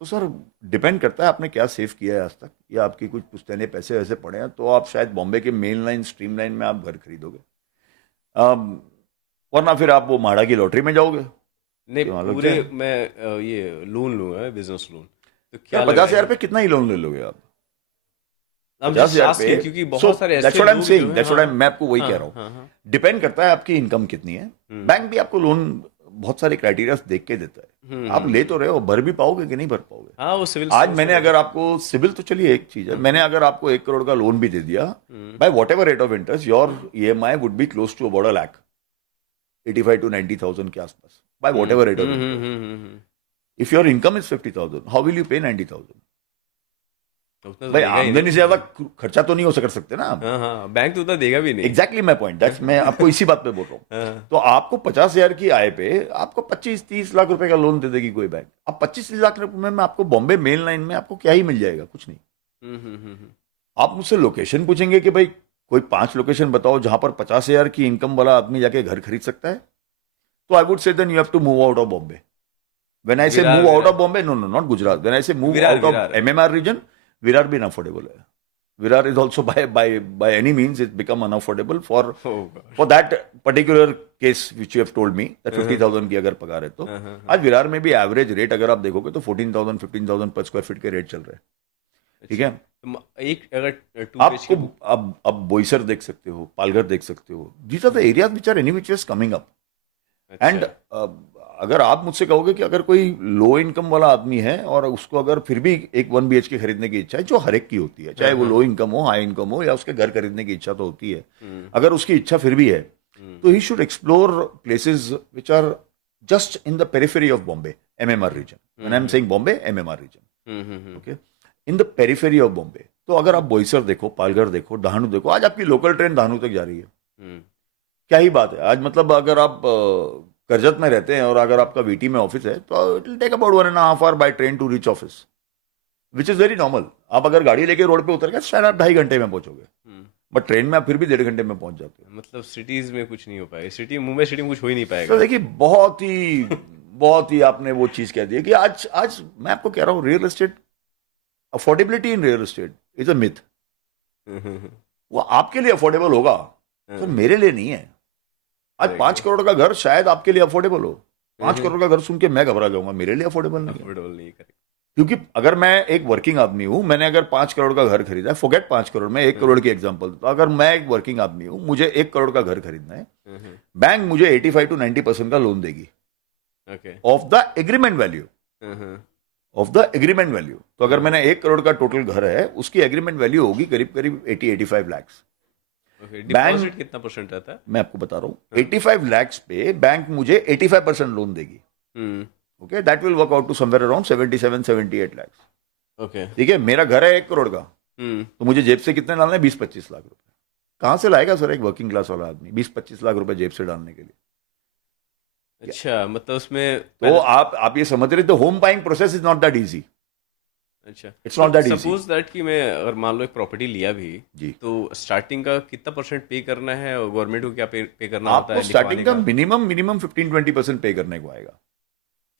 तो सर डिपेंड करता है आपने क्या सेव किया है आज तक, या आपकी कुछ पुश्तैनी पैसे वैसे पड़े हैं तो आप शायद बॉम्बे के मेन लाइन स्ट्रीम लाइन में आप घर खरीदोगे, वरना फिर आप वो माड़ा की लॉटरी में जाओगे। नहीं, पूरे मैं ये लोन लूंगा, बिजनेस लोन, तो क्या 50,000 पे कितना ही लोन ले लोगे आप? 50,000 पे, क्योंकि बहुत सारे ऐसे लोग जो हैं, मैं आपको वही कह रहा हूँ, डिपेंड करता है आपकी इनकम कितनी है। बैंक भी आपको लोन बहुत सारे क्राइटेरिया देख के देता है, आप ले तो रहे हो, भर भी पाओगे कि नहीं भर पाओगे। हाँ, वो सिविल, आज मैंने अगर आपको सिविल तो चलिए एक चीज है, मैंने अगर आपको 1 करोड़ का लोन भी दे दिया by whatever rate of interest, your EMI would be close to about 1 lakh, 85,000 to 90,000 के आसपास, by whatever rate of interest. If your income is 50,000, how will you pay 90,000? भाई आमदनी से ज्यादा खर्चा तो नहीं हो सकते ना। हाँ, बैंक तो उतना देगा भी नहीं। एग्जैक्टली माई पॉइंट, दैट्स, मैं आपको इसी बात पे बोल रहा हूँ। तो आपको 50,000 की आय पे आपको 25-30 लाख रुपए का लोन दे देगी कोई बैंक। अब 25-30 लाख रुपए में आपको बॉम्बे मेन लाइन में आपको क्या ही मिल जाएगा? कुछ नहीं। आप मुझसे लोकेशन पूछेंगे कि भाई कोई 5 लोकेशन बताओ जहां पर 50,000 की इनकम वाला आदमी जाके घर खरीद सकता है, तो I would say then you have to move out of Bombay. When I say Virar move out Virar of Bombay, no, not Gujarat. When I say move Virar out of Virar MMR region, Virar भी unaffordable है. Virar is also by any means it's become unaffordable for Oh God. for that particular case which you have told me that 50,000 की अगर पगार है तो आज विरार में भी एवरेज रेट अगर आप देखोगे तो 14,000 15,000 पर स्क्वायर फीट के रेट चल रहे हैं. ठीक है. तो एक अगर 2 BHK आपको अब बोईसर देख सकते हो, पालघर देख सकते हो. These are the areas which are any which is coming up. And अगर आप मुझसे कहोगे कि अगर कोई लो इनकम वाला आदमी है और उसको अगर फिर भी एक 1 BHK खरीदने की इच्छा है, जो हर एक की होती है, चाहे वो लो इनकम हो, हाई इनकम हो, या उसके घर खरीदने की इच्छा तो होती है, अगर उसकी इच्छा फिर भी है, तो he should explore places which are just in the periphery of Bombay, MMR region. When I am saying Bombay, MMR region, okay, in the periphery of Bombay. तो अगर आप बोईसर देखो, पालघर देखो, डहाणू देखो, आज आपकी लोकल ट्रेन डहाणू तक जा रही है. क्या ही बात है. आज मतलब अगर आप करजत में रहते हैं और अगर आपका वीटी में ऑफिस है तो it will take about 1.5 hour by train to reach office, which is very normal. आप अगर गाड़ी लेके रोड पे उतर गए शायद आप 2.5 घंटे में पहुंचोगे, बट ट्रेन में आप फिर भी 1.5 घंटे में पहुंच जाते हो. मतलब सिटीज में कुछ नहीं हो पाएगा. मुंबई सिटी में कुछ हो ही नहीं पाएगा. तो देखिए बहुत ही आपने वो चीज कह दी है कि आज मैं आपको कह रहा हूँ, real estate, affordability in real estate is a myth. वो आपके लिए अफोर्डेबल होगा तो मेरे लिए नहीं है. आज 5 करोड़ का घर शायद आपके लिए अफोर्डेबल हो. 5 करोड़ का घर सुन के मैं घबरा जाऊंगा, मेरे लिए अफोर्डेबल नहीं है. अफोर्डेबल नहीं करेगा. क्योंकि अगर मैं एक वर्किंग आदमी हूं, मैंने अगर 5 करोड़ का घर खरीदा है, फॉरगेट 5 करोड़, मैं 1 करोड़ की एग्जांपल, तो अगर मैं एक वर्किंग आदमी हूं, मुझे 1 करोड़ का घर खरीदना है, बैंक मुझे 85 to 90% का लोन देगी of the agreement value. Of the agreement value. तो अगर मैंने 1 करोड़ का टोटल घर है, उसकी एग्रीमेंट वैल्यू होगी करीब करीब 80-85 लाख. डिपॉजिट कितना परसेंट रहता है? मैं आपको बता रहा हूँ, 85 लाख पे बैंक मुझे 85% लोन देगी. Okay, that will work out to somewhere around 77-78 lakh. Okay, ठीक है. मेरा घर है 1 करोड़ का, तो मुझे जेब से कितने डालने? 20-25 लाख रुपए. कहां से लाएगा सर एक वर्किंग क्लास वाला आदमी 20-25 लाख रुपए जेब से डालने के लिए? अच्छा, मतलब उसमें तो आप ये समझ रहे, तो home buying process is not that easy. अच्छा, it's not that easy. Suppose that कि मैं अगर मान लो एक प्रॉपर्टी लिया भी जी, तो स्टार्टिंग का कितना परसेंट पे करना है और गवर्नमेंट को क्या पे करना होता है? आपको स्टार्टिंग का मिनिमम 15-20% पे करने को आएगा.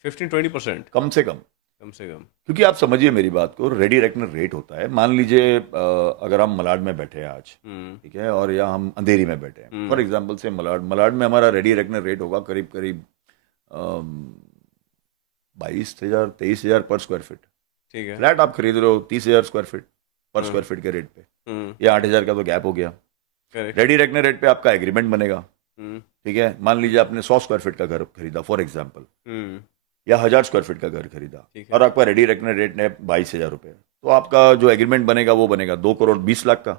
15-20% कम से कम. क्योंकि आप समझिए मेरी बात को, रेडी रेकनर रेट होता है. मान लीजिए अगर हम मलाड में बैठे हैं आज, ठीक है, और या हम अंधेरी में बैठे हैं, फॉर एग्जांपल से मलाड में हमारा रेडी रेकनर रेट होगा करीब करीब 22,000-23,000 पर स्क्वायर फीट. ठीक है. फ्लैट आप खरीद रहे हो 30,000 स्क्वायर फीट पर स्क्वायर फीट के रेट पे, या 8,000 का तो गैप हो गया. रेडी रेकनर रेट पे आपका एग्रीमेंट बनेगा. ठीक है. मान लीजिए आपने 100 स्क्वायर फीट का घर खरीदा फॉर एग्जाम्पल, या 1,000 स्क्वायर फीट का घर खरीदा, और आपका रेडी रेकनर रेट है 22,000 रुपए, तो आपका जो एग्रीमेंट बनेगा वो बनेगा 2 करोड़ 20 लाख का.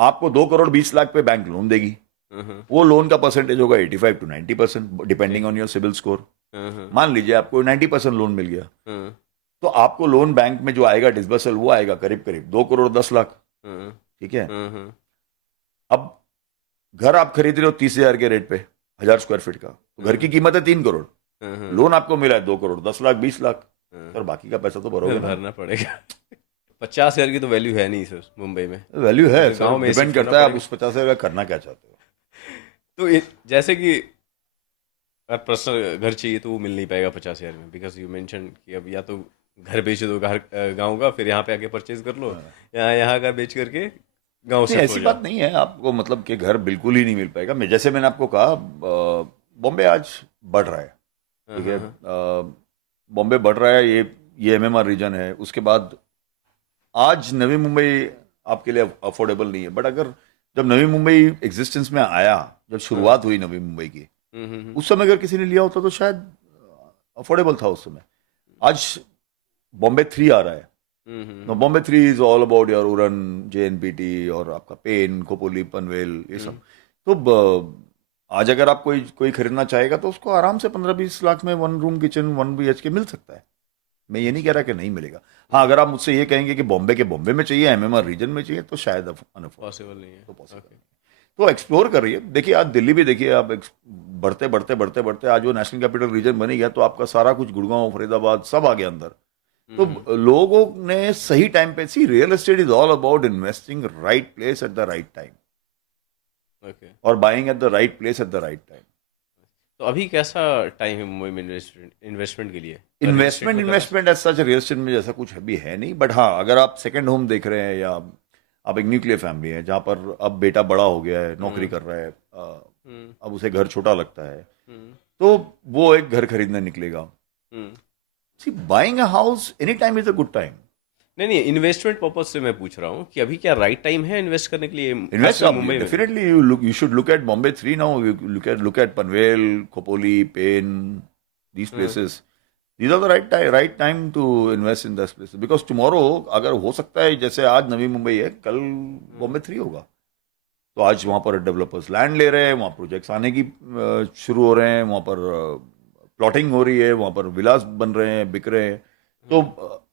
आपको 2 करोड़ 20 लाख पे बैंक लोन देगी. वो लोन का परसेंटेज होगा 85 to 90% depending on your CIBIL score. मान लीजिए आपको 90% लोन मिल गया, तो आपको लोन बैंक में जो आएगा डिसबर्सल, वो आएगा करीब करीब 2 करोड़ 10 लाख. ठीक है. अब घर आप खरीद रहे हो 30,000 के रेट पे 1,000 स्क्वायर फीट का, तो घर की कीमत है 3 करोड़, लोन आपको मिला है 2 करोड़ 10 लाख 20 लाख, और बाकी का पैसा तो भरोगे ना. भरना पड़ेगा. 50,000 की तो वैल्यू है नहीं सर मुंबई में. वैल्यू है, गांव में डिपेंड करता है आप उस 50,000 का करना क्या चाहते हो. तो जैसे कि अगर पर्सनल घर चाहिए तो वो मिल नहीं पाएगा 50,000 में, बिकॉज यू मेंशन कि अब या तो घर बेच दो घर गाँव का, फिर यहाँ पे आके परचेज कर लो, यहाँ घर बेच करके गाँव से. ऐसी बात नहीं है आपको, मतलब कि घर बिल्कुल ही नहीं मिल पाएगा. मैं जैसे मैंने आपको कहा, बॉम्बे आज बढ़ रहा है. ठीक है. बॉम्बे बढ़ रहा है, ये MMR रीजन है. उसके बाद आज नवी मुंबई आपके लिए अफोर्डेबल नहीं है, बट अगर जब नवी मुंबई एग्जिस्टेंस में आया, जब शुरुआत हुई नवी मुंबई की, उस समय अगर किसी ने लिया होता तो शायद अफोर्डेबल था उस समय. आज बॉम्बे 3 आ रहा है. Bombay 3 is all about your उरन, JNPT और आपका पेन, खोपोली, पनवेल, ये सब. तो आज अगर आप कोई खरीदना चाहेगा तो उसको आराम से 15-20 लाख में 1 रूम किचन 1 BHK मिल सकता है. मैं ये नहीं कह रहा कि नहीं मिलेगा. हाँ, अगर आप मुझसे ये कहेंगे कि बॉम्बे में चाहिए, MMR रीजन में चाहिए, तो शायद पॉसिबल नहीं है. तो एक्सप्लोर करिए. देखिए आज दिल्ली भी देखिए, आप बढ़ते बढ़ते बढ़ते बढ़ते आज वो नेशनल कैपिटल रीजन बनी गया, तो आपका सारा कुछ गुड़गांव, फरीदाबाद सब आ गया अंदर. तो लोगों ने सही टाइम पे, see real estate is all about investing right place at the right time okay. और buying at the right place at the right time. तो अभी कैसा टाइम है मुंबई में इन्वेस्टमेंट के लिए? Investment as such real estate में जैसा कुछ अभी है नहीं, बट हाँ अगर आप सेकंड होम देख रहे हैं या आप एक न्यूक्लियर फैमिली है जहाँ पर अब बेटा बड़ा हो गया है, नौकरी कर रहा है, अब उसे घर छोटा लगता है, तो वो एक घर खरीदने निकलेगा। See buying a house any time is a good time. नहीं, इन्वेस्टमेंट पर्पज से मैं पूछ रहा हूँ कि अभी क्या राइट टाइम है इन्वेस्ट करने के लिए इन्वेस्ट खासकर मुंबई में? Definitely you should look at Bombay 3 now. You look at Panvel, Khopoli, Pen, these places. These are the right time to invest in those places because tomorrow अगर हो सकता है जैसे आज नवी मुंबई है, कल बॉम्बे 3 होगा। तो आज वहाँ पर डेवलपर्स लैंड ले रहे हैं, वहाँ प्रोजेक्ट्स आने की शुरू हो रहे हैं, वहाँ पर प्लॉटिंग हो रही है, वहाँ पर विलास बन रहे हैं, बिक रहे हैं। तो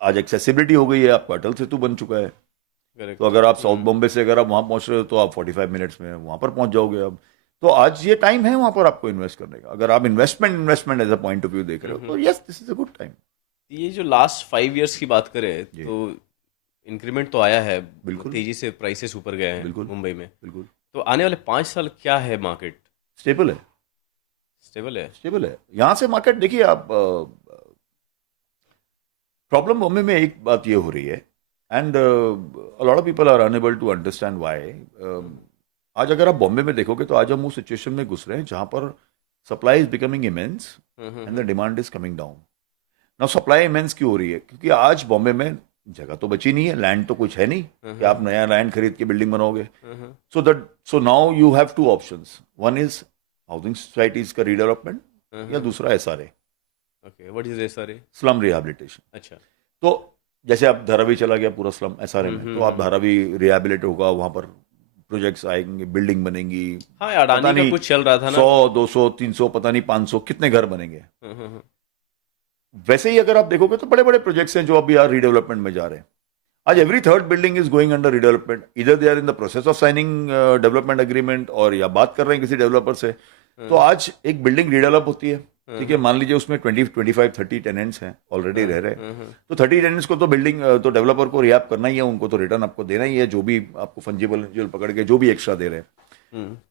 आज एक्सेसिबिलिटी हो गई है, आपका अटल सेतु बन चुका है। Correct. तो अगर आप साउथ बॉम्बे से अगर आप वहाँ पहुँच रहे हो तो आप 45 मिनट्स में वहाँ पर पहुँच जाओगे। अब तो आज ये टाइम है वहाँ पर आपको इन्वेस्ट करने का। अगर आप investment as a point of view देख रहे हो तो yes this is a good time. ये जो लास्ट 5 इयर्स की बात करें तो इंक्रीमेंट तो आया है, बिल्कुल। तेजी से प्राइसेस ऊपर गए हैं बिल्कुल। मुंबई में। बिल्कुल तो आने वाले 5 साल क्या है मार्केट? स्टेबल है, स्टेबल है? स्टेबल है। यहाँ से मार्केट देखिए आप, प्रॉब्लम बॉम्बे में एक बात ये हो रही है and a lot of people are unable to understand why. आज अगर आप बॉम्बे में देखोगे तो आज हम उस सिचुएशन में घुस रहे हैं जहां पर supply is becoming immense and the demand is coming down. Now supply immense क्यों हो रही है? क्योंकि आज बॉम्बे में जगह तो बची नहीं है, लैंड तो कुछ है नहीं कि आप नया लैंड खरीद के बिल्डिंग बनाओगे। So now you have two options, one is housing societies का रीडेवलपमेंट या दूसरा SRA, okay. What is SRA? Slum rehabilitation. अच्छा। तो जैसे आप धारावी चला गया पूरा स्लम एसआरए में, तो आप धारावी रिहैबिलिट होगा, वहां पर प्रोजेक्ट्स आएंगे, बिल्डिंग बनेंगी। हाँ, अडानी का कुछ चल रहा था ना, 100 200 300 पता नहीं 500 कितने घर बनेंगे। वैसे ही अगर आप देखोगे तो बड़े बड़े प्रोजेक्ट्स हैं जो अभी यार रीडेवलपमेंट में जा रहे हैं। आज every third building is going under redevelopment, इधर they are in the process of signing development agreement और या बात कर रहे हैं किसी डेवलपर से। तो आज एक बिल्डिंग रीडेवलप होती है, ठीक है, मान लीजिए उसमें 25 30 टेनेंट्स हैं ऑलरेडी रह रहे हैं, तो 30 टेनेंट्स को तो बिल्डिंग तो डेवलपर को रिहैब करना ही है, उनको तो रिटर्न आपको देना ही है, जो भी आपको फंजिबल पकड़ के जो भी एक्स्ट्रा दे रहे हैं।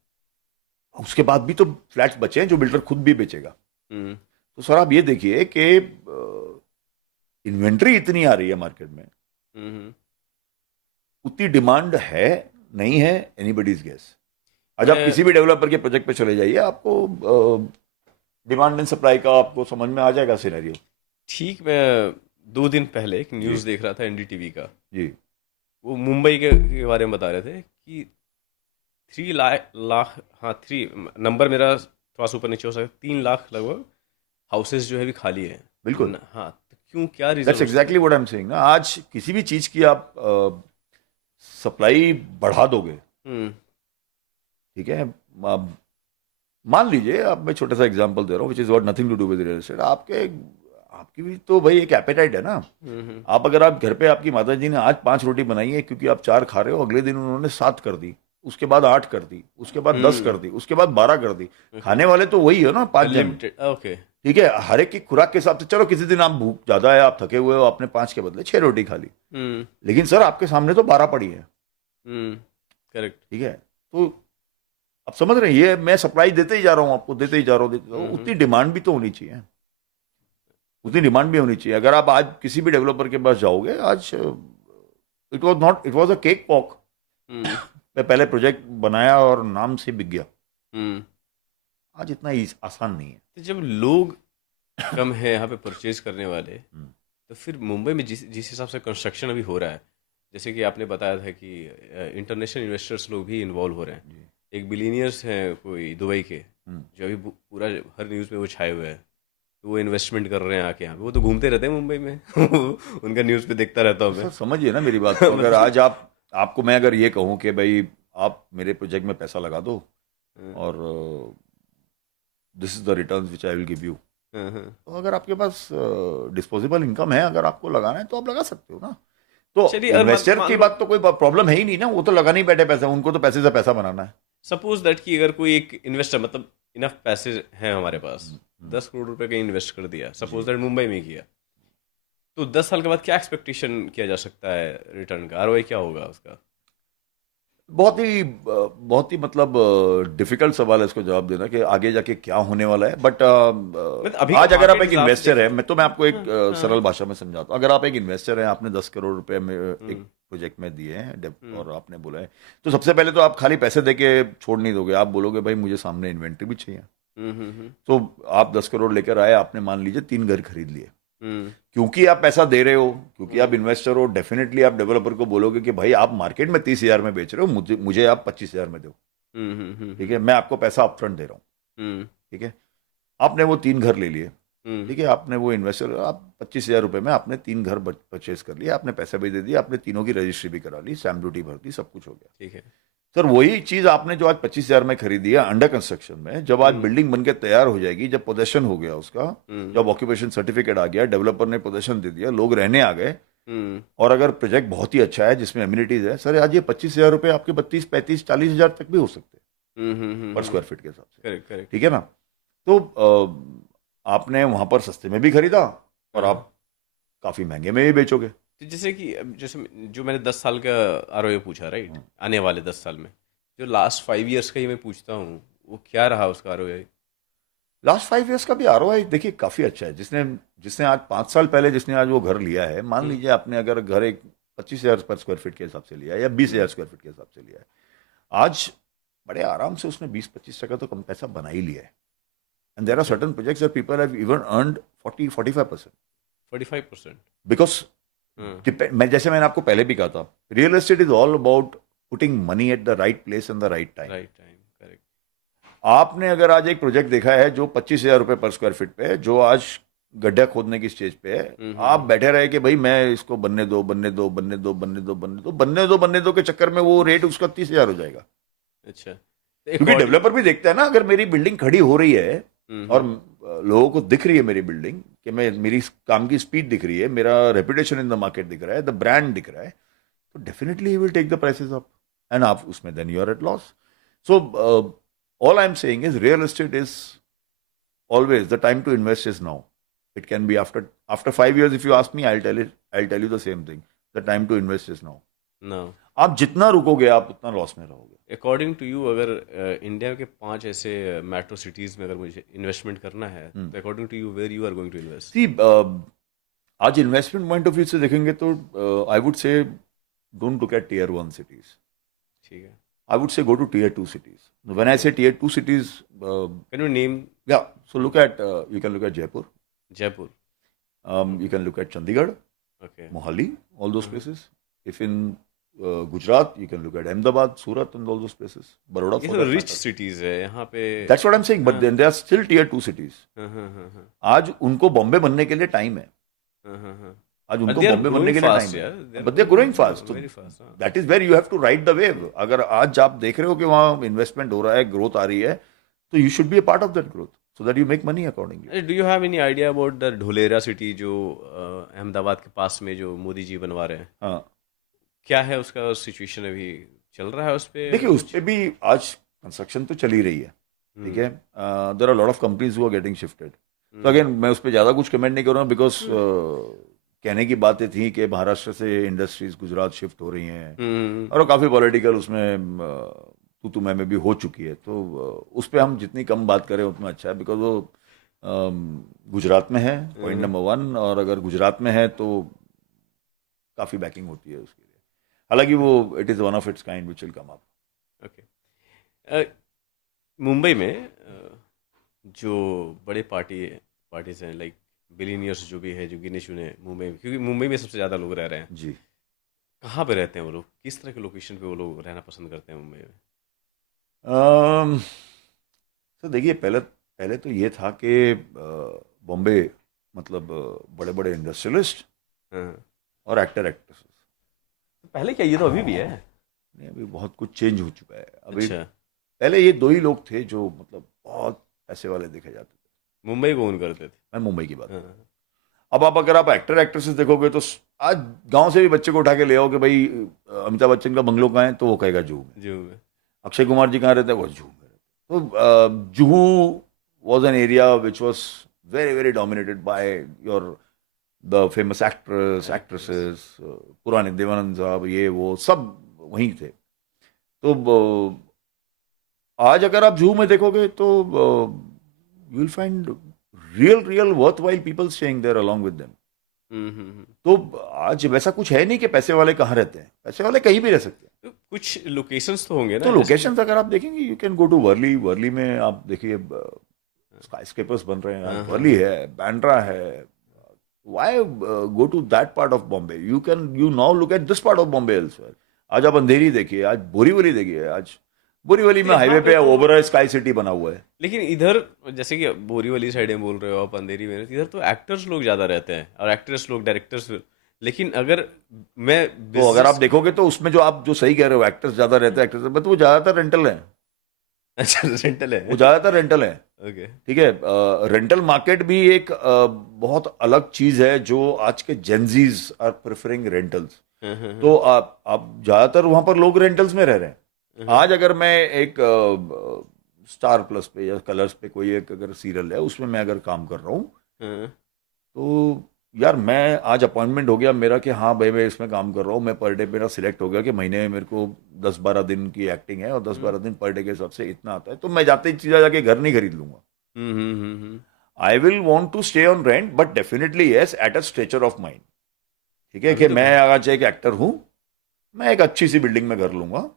उसके बाद भी तो फ्लैट्स बचे हैं जो बिल्डर खुद भी बेचेगा। तो सर आप ये देखिए कि इन्वेंट्री इतनी आ रही है मार्केट में, उतनी डिमांड है नहीं है, एनीबडीज गेस। आज आप किसी भी डेवलपर के प्रोजेक्ट पे चले जाइए, आपको डिमांड एंड सप्लाई का आपको समझ में आ जाएगा सिनेरियो। ठीक, मैं 2 दिन पहले एक न्यूज़ देख रहा था एनडीटीवी का जी, वो मुंबई के बारे में बता रहे थे कि 3 लाख, हाँ 3 नंबर मेरा थोड़ा सा ऊपर नीचे हो सकता है, 3 लाख लगभग हाउसेस जो है भी खाली है। बिल्कुल। हाँ, तो क्यों, क्या reason? That's exactly what I am saying ना। आज किसी भी चीज की आप सप्लाई बढ़ा दोगे, ठीक है, मान लीजिए आप, मैं छोटा सा एग्जांपल दे रहा हूँ which is what nothing to do with real estate. आपकी भी तो भाई एक एपेटाइट है ना। आप अगर आप घर पे आपकी माता जी ने आज 5 रोटी बनाई है क्योंकि आप 4 खा रहे हो, अगले दिन उन्होंने 7 कर दी, उसके बाद 8 कर दी, उसके बाद 10 कर दी, उसके बाद 12 कर दी। खाने वाले तो वही हो ना, 5 जन, ओके, ठीक है, हर एक की खुराक के हिसाब से। चलो किसी दिन आप भूख ज्यादा है, आप थके हुए हो, आपने 5 के बदले 6 रोटी खा ली, लेकिन सर आपके सामने तो 12 पड़ी है। करेक्ट, ठीक है, तो आप समझ रहे हैं, ये मैं सप्लाई देते ही जा रहा हूँ आपको, देते ही जा रहा हूँ, उतनी डिमांड भी तो होनी चाहिए, उतनी डिमांड भी होनी चाहिए। अगर आप आज किसी भी डेवलपर के पास जाओगे, आज it was a cake pock. मैं पहले प्रोजेक्ट बनाया और नाम से बिक गया। आज इतना आसान नहीं है। तो जब लोग कम है यहाँ पे परचेज करने वाले, तो फिर मुंबई में जिस हिसाब से कंस्ट्रक्शन अभी हो रहा है, जैसे कि आपने बताया था कि इंटरनेशनल इन्वेस्टर्स लोग भी इन्वॉल्व हो रहे हैं। एक बिलीनियर्स हैं कोई दुबई के, जो अभी पूरा हर न्यूज़ में वो छाए हुए हैं, तो वो इन्वेस्टमेंट कर रहे हैं आके यहाँ पे। वो तो घूमते रहते हैं मुंबई में उनका न्यूज़ पे देखता रहता हूँ मैं। समझिए ना मेरी बात को। अगर आज आपको मैं अगर ये कहूँ कि भाई आप मेरे प्रोजेक्ट में पैसा लगा दो और this is the returns which I will give you, तो अगर आपके पास डिस्पोजेबल इनकम है, अगर आपको लगाना है तो आप लगा सकते हो ना। तो इन्वेस्टर की बात तो कोई प्रॉब्लम है ही नहीं ना, वो तो लगा नहीं बैठे पैसा, उनको तो पैसे से पैसा बनाना है। सपोज दैट कि अगर कोई एक इन्वेस्टर, मतलब इनफ पैसे हैं हमारे पास, 10 करोड़ रुपए का इन्वेस्ट कर दिया, सपोज दैट मुंबई में किया, तो 10 साल के बाद क्या एक्सपेक्टेशन किया जा सकता है रिटर्न का? आरओआई क्या होगा उसका? बहुत ही मतलब डिफिकल्ट सवाल है इसको जवाब देना कि आगे जाके क्या होने वाला है, बट मतलब अभी आज का अगर आप market एक हिसाब से इन्वेस्टर है, मैं आपको एक हाँ, सरल भाषा में समझाता हूँ। अगर आप एक इन्वेस्टर हैं, आपने 10 करोड़ रुपए में एक हम्म, प्रोजेक्ट में दिए हैं और आपने बोला है, तो सबसे पहले तो आप खाली पैसे दे के छोड़ नहीं दोगे, आप बोलोगे भाई मुझे सामने इन्वेंट्री भी चाहिए। तो आप 10 करोड़ लेकर आए, आपने मान लीजिए 3 घर खरीद लिए। हम्म, क्योंकि आप पैसा दे रहे हो, क्योंकि आप इन्वेस्टर हो, डेफिनेटली आप डेवलपर को बोलोगे कि भाई आप मार्केट में 30,000 में बेच रहे हो, मुझे मुझे आप 25,000 में दो। ठीक है, मैं आपको पैसा अपफ्रंट दे रहा हूँ। हम्म, ठीक है, आपने वो 3 घर ले लिए। ठीक है, आपने वो इन्वेस्टर, आप 25,000 रुपए में आपने 3 घर परचेज कर लिया, आपने पैसा भी दे दिया, आपने तीनों की रजिस्ट्री भी करा ली, स्टैम्प ड्यूटी भर दी, सब कुछ हो गया। ठीक है। सर वही चीज आपने जो आज 25,000 में खरीदी है अंडर कंस्ट्रक्शन में, जब आज बिल्डिंग बनके तैयार हो जाएगी, जब पोजेशन हो गया उसका, जब ऑक्यूपेशन सर्टिफिकेट आ गया, डेवलपर ने पोजेशन दे दिया, लोग रहने आ गए, और अगर प्रोजेक्ट बहुत ही अच्छा है जिसमें एमिनिटीज है, सर आज ये 25,000 रुपए आपके 32, 35, 40,000 तक भी हो सकते हैं पर स्क्वायर फीट के हिसाब से। Correct, correct. ठीक है ना? तो आपने वहां पर सस्ते में भी खरीदा और आप काफी महंगे में भी बेचोगे। तो जैसे कि अब जैसे जो मैंने 10 साल का आरओआई पूछा, राइट, आने वाले 10 साल में, जो लास्ट 5 इयर्स का ही मैं पूछता हूँ, वो क्या रहा उसका आरओआई? लास्ट 5 इयर्स का भी आरओआई देखिए काफी अच्छा है। जिसने जिसने आज 5 साल पहले जिसने आज वो घर लिया है, मान लीजिए आपने अगर घर एक 25,000 पर स्क्वायर फीट के हिसाब से लिया है या 20,000 स्क्वायर फीट के हिसाब से लिया है, आज बड़े आराम से उसने 20-25% तो कम पैसा बना ही लिया है। And there are certain projects that people have even earned 40-45%। 45%? Because मैं जैसे मैंने आपको पहले भी कहा था, real estate is all about putting money at the right place and the right time. Right time, correct. आपने अगर आज एक प्रोजेक्ट देखा है जो 25,000 रुपए पर स्क्वायर फीट पे है, जो आज गड्ढा खोदने की स्टेज पे है, आप बैठे रहे कि भाई मैं इसको बनने दो, बनने दो, बनने दो, बनने दो, बनने दो, बनने दो, बनने दो के चक्कर में वो रेट उसका 30,000 हो जाएगा। अच्छा, क्योंकि डेवलपर भी देखता है ना, अगर मेरी बिल्डिंग खड़ी हो रही है और लोगों को दिख रही है मेरी बिल्डिंग, कि मैं मेरी काम की स्पीड दिख रही है, मेरा रेपुटेशन इन द मार्केट दिख रहा है, द ब्रांड दिख रहा है, तो definitely he will take the prices up and आप उसमें then you are at loss. So all I'm saying is real estate is always the time to invest is now. It can be after 5 years. If you ask me, I'll tell you the same thing. The time to invest is now. नो। आप जितना रुकोगे आप उतना loss में रहोगे। According to you, अगर India के 5 ऐसे मेट्रो सिटीज में अगर मुझे इन्वेस्टमेंट करना है, तो according to you where you are going to invest? See आज इन्वेस्टमेंट पॉइंट ऑफ व्यू से देखेंगे तो I would say don't look at tier 1 cities. ठीक है। I would say go to tier 2 cities. When I say tier 2 cities, can you name? yeah, so you can look at Jaipur, Jaipur? you can look at Chandigarh, okay. Mohali, all those places. If in Gujarat, you can look at Ahmedabad, Surat, and all those places. Baroda, ये for तो that rich matter. Cities है यहाँ पे। That's what I'm saying. But then they are still tier 2 cities. हाँ। आज उनको बॉम्बे बनने के लिए टाइम है। आज उनको they are बॉम्बे बनने के लिए growing टाइम fast, है। यार. They are But they're growing growing fast. very fast, हाँ. That is where you have to ride the wave. अगर आज आप देख रहे हो कि वहाँ इन्वेस्टमेंट हो रहा है, ग्रोथ आ रही है, तो you should be a part of that growth so that you make money accordingly. Do you have any idea about the Dholera city जो अहमदाबाद के पास में जो मोदी जी बनवा रहे हैं? हाँ, क्या है उसका सिचुएशन? अभी चल रहा है उस पे? देखिए उस पे भी आज कंस्ट्रक्शन तो चल ही रही है। ठीक है, there are lot of companies who are getting shifted. तो अगेन मैं उस पे ज्यादा कुछ कमेंट नहीं कर रहा हूँ, बिकॉज कहने की बातें थी कि महाराष्ट्र से इंडस्ट्रीज गुजरात शिफ्ट हो रही हैं और वो काफी पॉलिटिकल उसमें तू मैं में भी हो चुकी है। तो उस पे हम जितनी कम बात करें उतना अच्छा है, बिकॉज वो गुजरात में है, पॉइंट नंबर 1, और अगर गुजरात में है तो काफी बैकिंग होती है उसके लिए। हालांकि वो it is one of its kind which will come up. Okay. Mumbai में जो बड़े पार्टीज हैं, लाइक बिलियनियर्स जो भी है, जो गिने चुने मुंबई में, क्योंकि मुंबई में सबसे ज़्यादा लोग रह रहे हैं जी, कहाँ पे रहते हैं वो लोग? किस तरह के लोकेशन पे वो लोग रहना पसंद करते हैं मुंबई में? तो देखिए पहले तो ये था कि बॉम्बे मतलब बड़े बड़े इंडस्ट्रियलिस्ट हाँ। और एक्ट्रेस। पहले क्या, ये तो अभी भी है? नहीं, अभी बहुत कुछ चेंज हो चुका है। अभी अच्छा, पहले ये 2 ही लोग थे जो मतलब बहुत पैसे वाले देखे जाते थे। मुंबई को ओन करते थे। मैं मुंबई की बात। हाँ। अब अगर आप एक्ट्रेसेस देखोगे तो आज गांव से भी बच्चे को उठा के ले आओ कि भाई अमिताभ बच्चन का बंगलो कहाँ है, तो वो कहेगा जुहू में। जो में अक्षय कुमार जी कहाँ रहते हैं, वो जुहू में रहते हैं। तो Juhu was an area which was very very dominated by your the famous actress actresses, पुराने देवानंद साहब, ये वो सब वहीं थे। तो आज अगर आप जू में देखोगे तो you will find real real worth while people staying there along with them. तो आज वैसा कुछ है नहीं कि पैसे वाले कहाँ रहते हैं, पैसे वाले कहीं भी रह सकते हैं। तो कुछ लोकेशंस तो होंगे ना, तो जैसे लोकेशंस अगर आप देखेंगे, you can go to Worli. Worli में आप देखिए स्काईस्केपर्स बन रहे हैं, वर्ली है, बैंड्रा है। Why go to that part of Bombay? You now look at this part of Bombay elsewhere. आज आप अंधेरी देखिए, आज बोरीवली देखिए। आज बोरीवली में यहाँ हाईवे पे पे तो ओबेरॉय स्काई सिटी बना हुआ है। लेकिन इधर जैसे कि बोरीवली साइड में बोल रहे हो आप, अंधेरी में, इधर तो एक्टर्स लोग ज्यादा रहते हैं और एक्ट्रेस लोग, डायरेक्टर्स। लेकिन अगर मैं तो अगर आप बिजनेस देखोगे तो उसमें जो आप जो सही कह रहे हो, एक्टर्स ज्यादा रहते हैं, एक्टर्स, बट वो ज्यादातर रेंटल है। अच्छा, रेंटल है। वो ज्यादातर रेंटल है। ओके। ठीक है। रेंटल मार्केट भी एक बहुत अलग चीज है, जो आज के जेंजीज आर प्रेफरिंग रेंटल्स। तो आप ज्यादातर वहां पर लोग रेंटल्स में रह रहे हैं। आज अगर मैं एक स्टार प्लस पे या कलर्स पे कोई एक अगर सीरियल है, उसमें मैं अगर काम कर रहा हूँ, तो यार मैं आज अपॉइंटमेंट हो गया मेरा कि हाँ भाई मैं इसमें काम कर रहा हूँ, मैं पर डे मेरा सिलेक्ट हो गया कि महीने में मेरे को 10-12 दिन की एक्टिंग है और 10-12 दिन पर डे के हिसाब से इतना आता है, तो मैं जाते ही सीधा जाके घर नहीं खरीद लूंगा। I will want to stay on rent, but definitely yes, at a stretcher of mind. ठीक है अभी कि तो मैं अगर एक एक्टर हूँ, मैं एक अच्छी सी बिल्डिंग में घर लूंगा,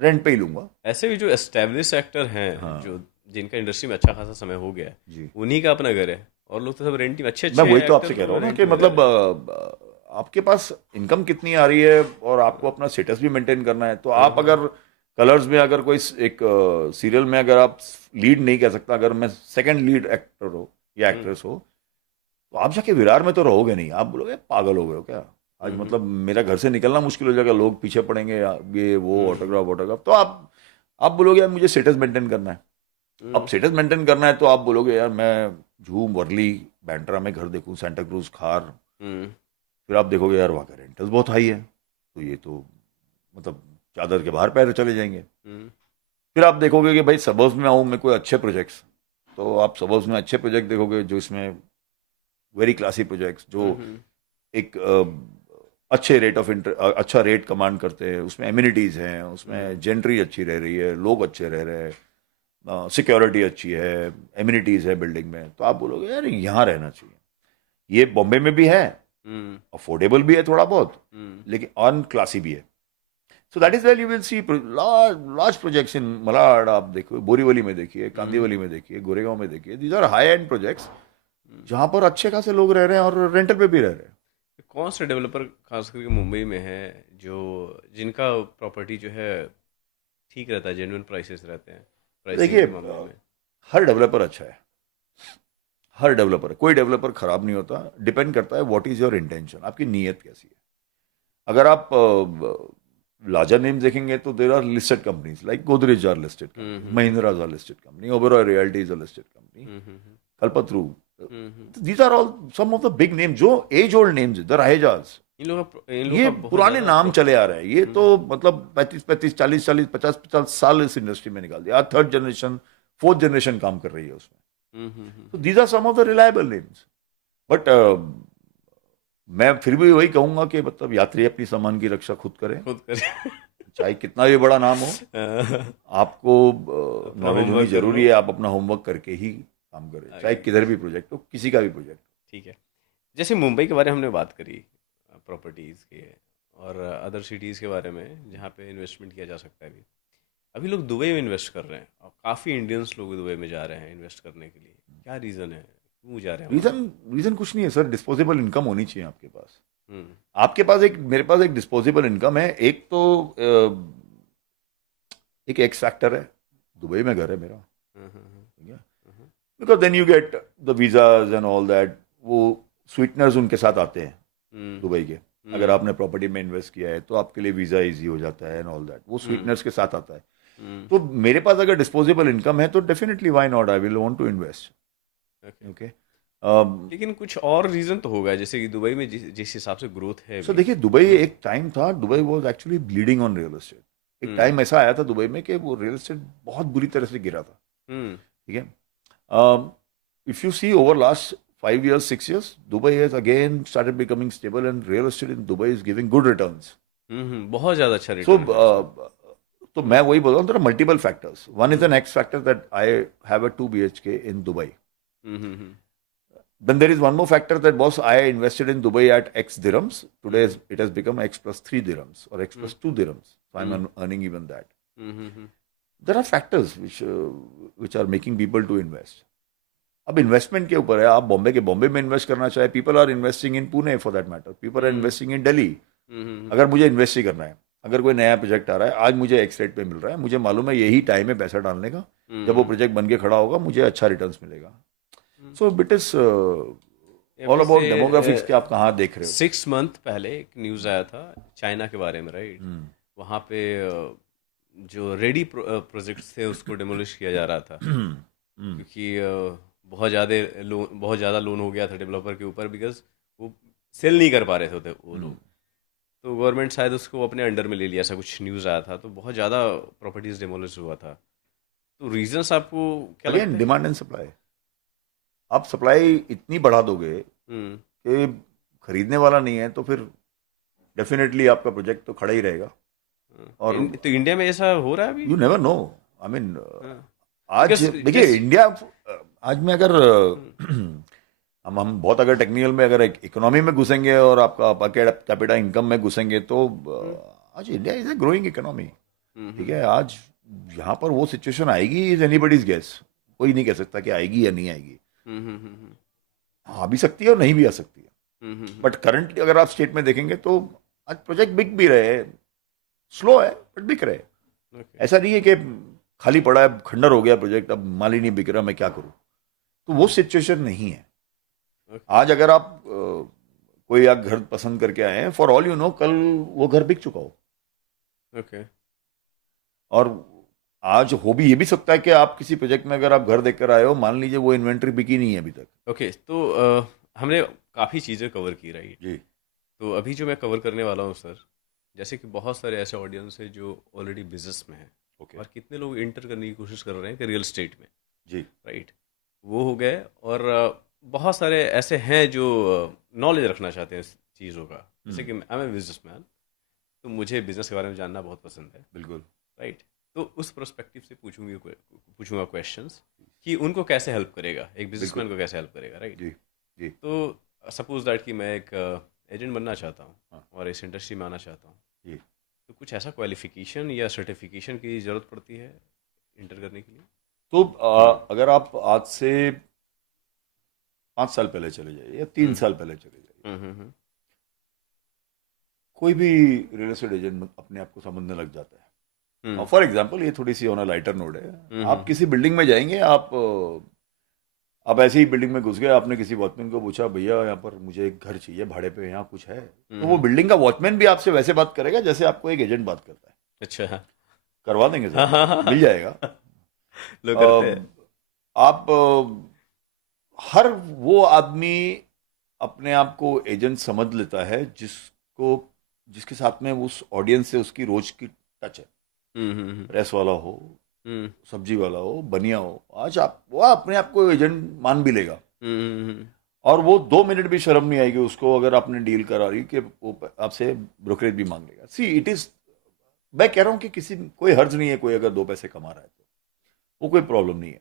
रेंट पे ही लूंगा। ऐसे भी जो एस्टेब्लिश एक्टर हैं, हाँ जो जिनका इंडस्ट्री में अच्छा खासा समय हो गया है, जी। उन्हीं का अपना घर है, और लोग तो सब रेंट में, अच्छे मैं अच्छे वही तो आपसे एक्टर कह रहा तो हूँ ना रेंट कि में रह मतलब रहे हैं। आपके पास इनकम कितनी आ रही है और आपको अपना स्टेटस भी मेंटेन करना है। तो आप अगर कलर्स में अगर कोई एक सीरियल में अगर आप लीड नहीं कर सकता, अगर मैं सेकंड लीड एक्टर हो या एक्ट्रेस हो, तो आप जाके विरार में तो रहोगे नहीं। आप बोलोगे पागल हो गए हो क्या? आज मतलब मेरा घर से निकलना मुश्किल हो जाएगा, लोग पीछे पड़ेंगे, ये वो ऑटोग्राफ ऑटोग्राफ। तो आप बोलोगे यार मुझे स्टेटस मेंटेन करना है। अब स्टेटस मेंटेन करना है तो आप बोलोगे यार मैं झूम, वर्ली, बैंड्रा में घर देखूं, सेंटा क्रूज, खार। फिर आप देखोगे यार वहाँ का रेंटल्स बहुत हाई है, तो ये तो मतलब चादर के बाहर पैर चले जाएंगे। फिर आप देखोगे कि भाई सबर्ब्स में आऊँ मैं कोई अच्छे प्रोजेक्ट्स, तो आप सबर्ब्स में अच्छे प्रोजेक्ट देखोगे जो इसमें वेरी क्लासी प्रोजेक्ट्स, जो एक अच्छे रेट ऑफ अच्छा रेट कमांड करते हैं, उसमें एमिनिटीज़ हैं, उसमें जेंट्री अच्छी रह रही है, लोग अच्छे रह रहे हैं, सिक्योरिटी अच्छी है, एमिनिटीज़ है बिल्डिंग में, तो आप बोलोगे यार यहाँ रहना चाहिए। ये बॉम्बे में भी है, अफोर्डेबल भी है थोड़ा बहुत, लेकिन ऑन क्लासी भी है। So that is where you will see large projects in Malad. आप देखो बोरीवली में देखिए, कांदीवली में देखिए, गोरेगांव में देखिए, these are high end projects जहां पर अच्छे खासे लोग रह रहे हैं और रेंटल पे भी रह रहे हैं। कौन से डेवलपर खास करके मुंबई में है जो जिनका प्रॉपर्टी जो है ठीक रहता है, जेन्युइन प्राइसेस रहते हैं, प्राइसिंग देखिए के मामले में? हर डेवलपर अच्छा है, हर डेवलपर, कोई डेवलपर खराब नहीं होता। डिपेंड करता है व्हाट इज योर इंटेंशन, आपकी नीयत कैसी है। अगर आप लार्जर नेम देखेंगे तो there are listed companies like Godrej are listed company, Mahindras are listed company, Oberoi realty is a listed company, Kalpataru, these are all some of the big name, जो as old names, the Rahejas, ये पुराने नाम चले आ रहे हैं। ये तो मतलब 35 40 50 साल इस इंडस्ट्री में निकाल दिया। आज थर्ड जनरेशन, फोर्थ जनरेशन काम कर रही है उसमें। तो these are some of the reliable names. But मैं फिर भी वही कहूंगा कि मतलब यात्री अपनी सामान की रक्षा खुद करें, खुद करें। चाहे कितना भी बड़ा नाम हो। आपको नॉलेज होनी होमवर्क जरूरी करो। है, आप अपना होमवर्क करके ही काम करें, चाहे किधर भी प्रोजेक्ट हो, किसी का भी प्रोजेक्ट। ठीक है। जैसे मुंबई के बारे में हमने बात करी, प्रॉपर्टीज़ के और अदर सिटीज़ के बारे में जहाँ पे इन्वेस्टमेंट किया जा सकता है। अभी लोग दुबई में इन्वेस्ट कर रहे हैं और काफ़ी इंडियंस लोग दुबई में जा रहे हैं इन्वेस्ट करने के लिए। क्या रीज़न है, क्यों जा रहे हैं वहाँ? रीजन कुछ नहीं है सर, डिस्पोजेबल इनकम होनी चाहिए आपके पास। हम्म, आपके पास एक, मेरे पास एक डिस्पोजेबल इनकम है। एक तो एक एक्स फैक्टर है, दुबई में घर है मेरा, because then you get the visas and all that. वो स्वीटनर्स उनके साथ आते हैं दुबई के। अगर आपने प्रॉपर्टी में इन्वेस्ट किया है तो आपके लिए वीजा इजी हो जाता है एंड ऑल दैट, वो स्वीटनर्स के साथ आता है। तो मेरे पास अगर डिस्पोजेबल इनकम है तो definitely why not, I will want to invest. Okay. लेकिन कुछ और रीज़न तो होगा, जैसे कि दुबई में जिस हिसाब से ग्रोथ है सो अभी। देखिए, दुबई एक टाइम था, Dubai was actually bleeding on real estate. एक टाइम ऐसा आया था दुबई में कि वो रियल एस्टेट बहुत बुरी तरह से गिरा था। ठीक है। If you see over last 5 years, 6 years, Dubai has again started becoming stable and real estate in Dubai is giving good returns. बहुत ज्यादा अच्छा So, रिटर्न तो मैं वही बोल रहा हूँ, there are multiple factors. One is the next factor that I have a 2 BHK in Dubai. Then there is one more factor that boss, I invested in Dubai at X dirhams. Today it has become X plus 3 dirhams or X plus 2 dirhams. So I'm earning even that. There are factors which are making people to invest. अब investment के ऊपर है, आप बॉम्बे के बॉम्बे में invest करना चाहे, people are investing in Pune for that matter, people are investing in Delhi. अगर मुझे इन्वेस्ट ही करना है, अगर कोई नया प्रोजेक्ट आ रहा है, आज मुझे एक्स रेट पे मिल रहा है, मुझे मालूम है यही टाइम है पैसा डालने का, जब वो प्रोजेक्ट बन के खड़ा होगा मुझे अच्छा रिटर्न्स मिलेगा. So it is all about demographics के आप कहाँ देख रहे हो. 6 मंथ पहले एक न्यूज आया था चाइना के बारे में, राइट. वहाँ पे जो रेडी प्रोजेक्ट्स थे उसको डेमोलिश किया जा रहा था क्योंकि बहुत ज़्यादा लोन हो गया था डेवलपर के ऊपर, बिकॉज वो सेल नहीं कर पा रहे थे वो लोग. तो गवर्नमेंट शायद उसको अपने अंडर में ले लिया, ऐसा कुछ न्यूज़ आया था. तो बहुत ज़्यादा प्रॉपर्टीज डेमोलिश हुआ था. तो रीजंस आपको क्या लगता है? Demand and supply. आप सप्लाई इतनी बढ़ा दोगे कि खरीदने वाला नहीं है तो फिर डेफिनेटली आपका प्रोजेक्ट तो खड़ा ही रहेगा. और तो इंडिया में ऐसा हो रहा है अभी? You never know. I mean आज देखिए इंडिया, आज में अगर हम बहुत अगर टेक्निकल में अगर इकोनॉमी में घुसेंगे और आपका पर कैपिटा इनकम में घुसेंगे तो आज India is a growing economy. ठीक है, आज यहाँ पर वो सिचुएशन आएगी इज एनीबडीज गेस. कोई नहीं कह सकता कि आएगी या नहीं आएगी. आ भी सकती है और नहीं भी आ सकती है. बट करंटली अगर आप स्टेट में देखेंगे तो आज प्रोजेक्ट बिक भी रहे, स्लो है बट बिक रहे. ऐसा नहीं है कि खाली पड़ा है, खंडर हो गया प्रोजेक्ट, अब माल ही नहीं बिक रहा, मैं क्या करूं. तो वो सिचुएशन नहीं है. आज अगर आप कोई आप घर पसंद करके आए हैं, फॉर ऑल यू नो कल वो घर बिक चुका हो. और आज हो भी ये भी सकता है कि आप किसी प्रोजेक्ट में अगर आप घर देखकर आए हो, मान लीजिए वो इन्वेंट्री बिकी नहीं है अभी तक. तो हमने काफ़ी चीज़ें कवर की, राइट जी. तो अभी जो मैं कवर करने वाला हूँ सर, जैसे कि बहुत सारे ऐसे ऑडियंस है जो ऑलरेडी बिजनेस में है. और कितने लोग इंटर करने की कोशिश कर रहे हैं कि रियल एस्टेट में. जी. राइट, वो हो गए. और बहुत सारे ऐसे हैं जो नॉलेज रखना चाहते हैं इस चीज़ों का. जैसे कि आई एम ए बिजनेसमैन, तो मुझे बिजनेस के बारे में जानना बहुत पसंद है. बिल्कुल. राइट, तो उस पर्सपेक्टिव से पूछूंगा क्वेश्चंस कि उनको कैसे हेल्प करेगा, एक बिजनेसमैन को कैसे हेल्प करेगा. राइट जी. जी. तो सपोज दैट कि मैं एक एजेंट बनना चाहता हूँ और इस इंडस्ट्री में आना चाहता हूँ. जी. तो कुछ ऐसा क्वालिफिकेशन या सर्टिफिकेशन की ज़रूरत पड़ती है इंटर करने के लिए? तो अगर आप आज से 5 साल पहले चले जाइए या 3 साल पहले चले जाइए, कोई भी रियल एस्टेट एजेंट अपने आप को समझने लग जाता है. फॉर एग्जाम्पल, ये थोड़ी सी ऑन अ लाइटर नोट है. आप किसी बिल्डिंग में जाएंगे, आप ऐसे ही बिल्डिंग में घुस गए, आपने किसी वॉचमैन को पूछा भैया यहाँ पर मुझे एक घर चाहिए भाड़े पे, यहाँ कुछ है? तो वो बिल्डिंग का वॉचमैन भी आपसे वैसे बात करेगा जैसे आपको एक एजेंट बात करता है. अच्छा, करवा देंगे सर, मिल जाएगा. लोग करते हैं. आप हर वो आदमी अपने आप को एजेंट समझ लेता है जिसके साथ में उस ऑडियंस से उसकी रोज की टच है. प्रेस वाला हो, सब्जी वाला हो, बनिया हो, आज वो अपने आप को एजेंट मान भी लेगा. और वो 2 मिनट भी शर्म नहीं आएगी उसको अगर आपने डील करा रही कि वो आपसे ब्रोकरेज भी मांग लेगा. सी इट इज, मैं कह रहा हूं कि कोई हर्ज नहीं है, कोई अगर 2 पैसे कमा रहा है तो वो कोई प्रॉब्लम नहीं है.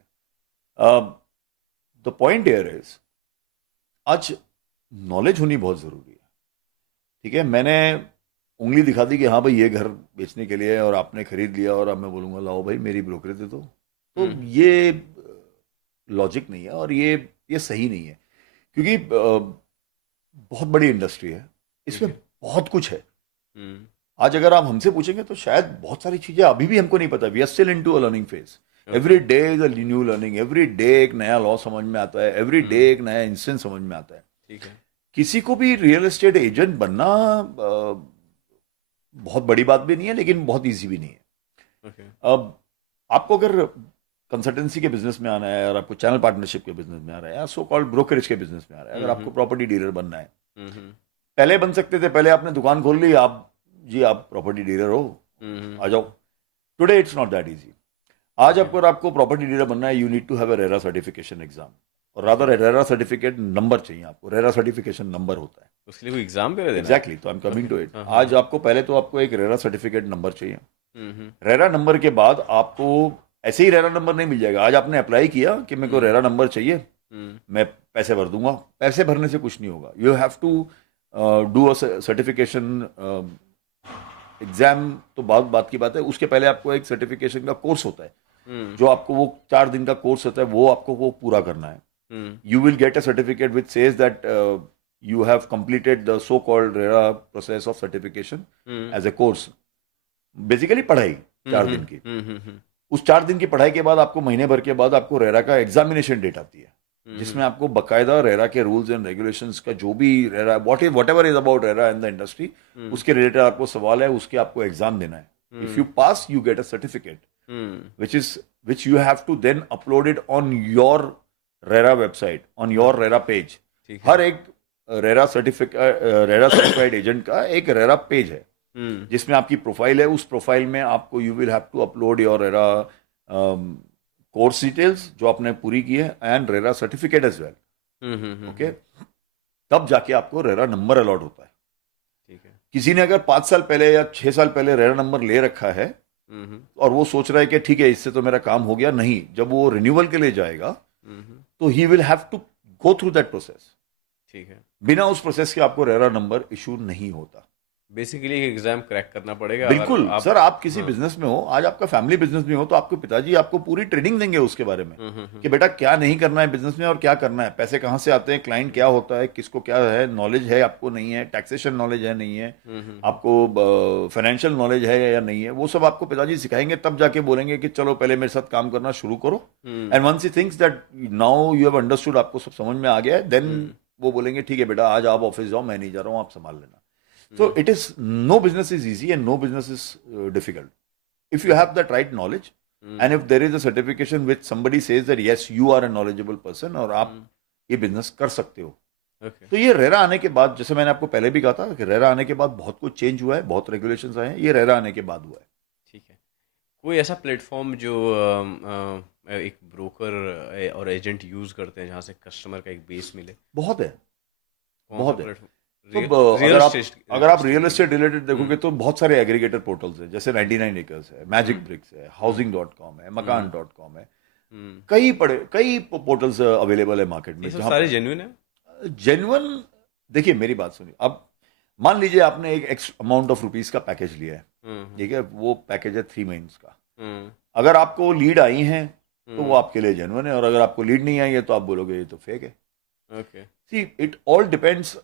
द पॉइंट हियर इज, आज नॉलेज होनी बहुत जरूरी है. ठीक है, मैंने उंगली दिखा दी कि हाँ भाई ये घर बेचने के लिए है और आपने खरीद लिया और अब मैं बोलूंगा लाओ भाई मेरी ब्रोकरेज दे दो, तो ये लॉजिक नहीं है और ये सही नहीं है. क्योंकि बहुत बड़ी इंडस्ट्री है, इसमें बहुत कुछ है. आज अगर आप हमसे पूछेंगे तो शायद बहुत सारी चीजें अभी भी हमको नहीं पता. We are still into a learning phase. Every day is a new learning. Every day एक नया लॉ समझ में आता है. एवरी डे एक नया इंस्टेंस समझ में आता है. ठीक है, किसी को भी रियल एस्टेट एजेंट बनना बहुत बड़ी बात भी नहीं है, लेकिन बहुत इजी भी नहीं है. अब आपको अगर कंसल्टेंसी के बिजनेस में आना है और आपको चैनल पार्टनरशिप के बिजनेस में आ रहा है या सो कॉल्ड ब्रोकरेज के बिजनेस में आ रहा है, अगर आपको प्रॉपर्टी डीलर बनना है, पहले बन सकते थे, पहले आपने दुकान खोल ली, आप प्रॉपर्टी डीलर हो, आ जाओ. Today it's not that easy. आज अगर आपको प्रॉपर्टी डीलर बनना है, you need to have a RERA certification exam. और रादर रेरा सर्टिफिकेट नंबर चाहिए आपको, रेरा सर्टिफिकेशन नंबर होता है। उसके लिए कोई एग्जाम पे देना है? एग्जैक्टली, तो I am coming to it. हाँ, आज आपको पहले तो आपको एक रेरा सर्टिफिकेट नंबर चाहिए। हम्म, रेरा नंबर के बाद आपको ऐसे ही रेरा नंबर नहीं मिल जाएगा। आज आपने अप्लाई किया कि मेरे को रेरा नंबर चाहिए, हम्म, मैं पैसे भर दूंगा, पैसे भरने से कुछ नहीं होगा। You have to do a certification exam, तो बात बात की बात है। उसके पहले आपको एक सर्टिफिकेशन का कोर्स होता है, जो आपको वो 4 दिन का कोर्स होता है, वो आपको वो पूरा करना है। You will get a certificate which says that you have completed the so-called RERA process of certification as a course. Basically पढ़ाई 4 दिन की। उस 4 दिन की पढ़ाई के बाद आपको महीने भर के बाद आपको रेरा का एग्जामिनेशन डेट आती है, जिसमें आपको बकायदा रेरा के रूल्स एंड रेगुलेशंस का जो भी RERA whatever is about RERA in the industry, उसके रिलेटेड आपको सवाल है, उसके आपको एग्जाम देना है। If you pass you get a certificate which you have to then upload it on your RERA website, on your RERA page. हर एक रेरा सर्टिफाइड एजेंट का एक रेरा पेज है, जिसमें आपकी प्रोफाइल है। उस प्रोफाइल में आपको you will have to upload your RERA course details जो आपने पूरी की है, and RERA certificate as well. Okay, तब जाके आपको रेरा नंबर अलॉट होता है। ठीक है। किसी ने अगर 5 साल पहले या 6 साल पहले रेरा नंबर ले रखा है और वो सोच रहा है कि ठीक है इससे तो मेरा काम हो गया, नहीं, जब वो रिन्यूअल के लिए जाएगा तो ही will have to go through that process. ठीक है। बिना उस प्रोसेस के आपको रेरा नंबर इशू नहीं होता। बेसिकली एक एग्जाम क्रैक करना पड़ेगा। बिल्कुल सर, आप किसी बिजनेस में हो, आज आपका फैमिली बिजनेस में हो, तो आपके पिताजी आपको पूरी ट्रेनिंग देंगे उसके बारे में कि बेटा क्या नहीं करना है बिजनेस में और क्या करना है, पैसे कहाँ से आते हैं, क्लाइंट क्या होता है, किसको क्या है, नॉलेज है आपको नहीं है, टैक्सेशन नॉलेज है नहीं है, आपको फाइनेंशियल नॉलेज है या नहीं है, वो सब आपको पिताजी सिखाएंगे। तब जाके बोलेंगे कि चलो पहले मेरे साथ काम करना शुरू करो। And once he thinks that now you have understood, आपको सब समझ में आ गया है, देन वो बोलेंगे ठीक है बेटा आज आप ऑफिस जाओ, मैं नहीं जा रहा हूँ, आप संभाल लेना। So it is, no business is easy and no business is difficult. If you have that right knowledge and if there is a certification which somebody says that yes you are a knowledgeable person और आप ये business कर सकते हो। Okay. तो ये RERA आने के बाद, जैसे मैंने आपको पहले भी कहा था कि रेरा आने के बाद बहुत कुछ चेंज हुआ है, बहुत रेगुलेशंस आए हैं, ये रेरा आने के बाद हुआ है। ठीक है। कोई ऐसा प्लेटफॉर्म जो एक ब्रोकर और एजेंट यूज करते हैं जहां से कस्टमर का एक बेस मिले? बहुत है, बहुत है। तो platform? अगर आप रियल एस्टेट रिलेटेड देखोगे तो बहुत सारे एग्रीगेटर पोर्टल्स हैं, जैसे 99 एकर्स है, मैजिक ब्रिक्स है, housing.com है, मकान.com है, कई पोर्टल्स अवेलेबल है मार्केट में। ये सब सारे जेन्युइन है? जेन्युइन, देखिए मेरी बात सुनिए। अब मान लीजिए आपने एक एक्स अमाउंट ऑफ रुपीज का पैकेज लिया है, ठीक है, वो पैकेज है 3 महीने का। अगर आपको लीड आई है तो वो आपके लिए जेन्युइन है, और अगर आपको लीड नहीं आई है तो आप बोलोगे ये तो फेक है। Okay, see it all depends.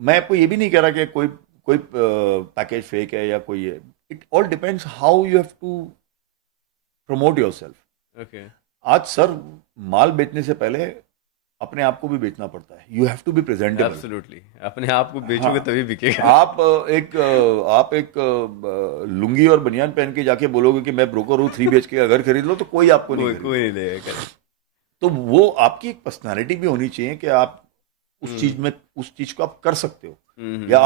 मैं आपको ये भी नहीं कह रहा कि कोई पैकेज फेक है या कोई है। It all depends how you have to promote yourself. Okay. आज सर माल बेचने से पहले अपने आप को भी बेचना पड़ता है। You have to be presentable. Absolutely, अपने आप को बेचोगे तभी बिकेगा। आप एक लुंगी और बनियान पहन के जाके बोलोगे कि मैं ब्रोकर हूँ, 3 BHK का घर खरीद लो, तो कोई आपको नहीं कोई नहीं लेगा। तो वो आपकी एक पर्सनालिटी भी होनी चाहिए कि आप उस चीज को आप कर सकते हो, या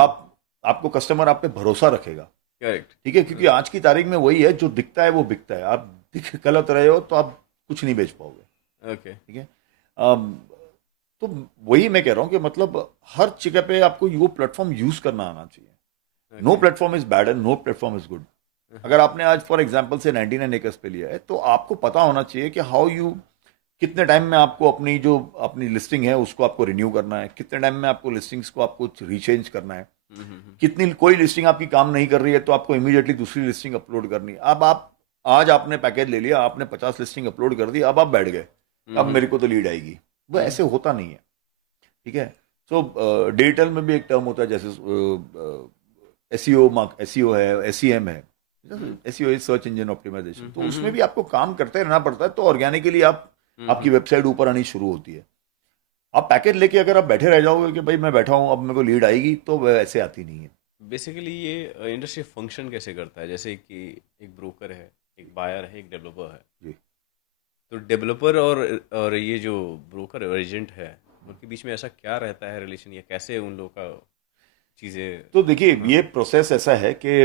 आपको कस्टमर आप पे भरोसा रखेगा। करेक्ट, ठीक है, क्योंकि आज की तारीख में वही है, जो दिखता है वो बिकता है। आप दिख गलत रहे हो तो आप कुछ नहीं बेच पाओगे। ओके, ठीक है। तो वही मैं कह रहा हूं कि मतलब हर जगह पे आपको वो प्लेटफॉर्म यूज करना आना चाहिए। No platform is bad and no platform is good. अगर आपने आज फॉर एग्जांपल से 99 एकर्स पे लिया है, तो आपको पता होना चाहिए कि हाउ यू, कितने टाइम में आपको अपनी लिस्टिंग है उसको आपको रिन्यू करना है, कितने टाइम में आपको लिस्टिंग्स को आपको रिचेंज करना है, कितनी कोई लिस्टिंग आपकी काम नहीं कर रही है तो आपको इमीडिएटली दूसरी लिस्टिंग अपलोड करनी है। अब आज आपने पैकेज ले लिया, आपने 50 लिस्टिंग अपलोड कर दी, अब आप बैठ गए, अब मेरे को तो लीड आएगी। वो ऐसे होता नहीं है। ठीक है। सो डिजिटल में भी एक टर्म होता है, जैसे एसईओ है, एसईएम है। SEO is search engine optimization. तो उसमें भी आपको काम करते रहना पड़ता है। तो ऑर्गेनिकली आपकी वेबसाइट ऊपर आनी शुरू होती है। आप पैकेज लेके अगर आप बैठे रह जाओगे कि भाई मैं बैठा हूं, अब मेरे को लीड आएगी, तो वह ऐसे आती नहीं है। बेसिकली ये इंडस्ट्री फंक्शन कैसे करता है? जैसे कि एक ब्रोकर है, एक बायर है, एक डेवलपर है जी। तो डेवलपर और ये जो ब्रोकर और एजेंट है, उनके बीच में ऐसा क्या रहता है रिलेशन, या कैसे उन लोगों का चीजें? तो देखिए, ये प्रोसेस ऐसा है कि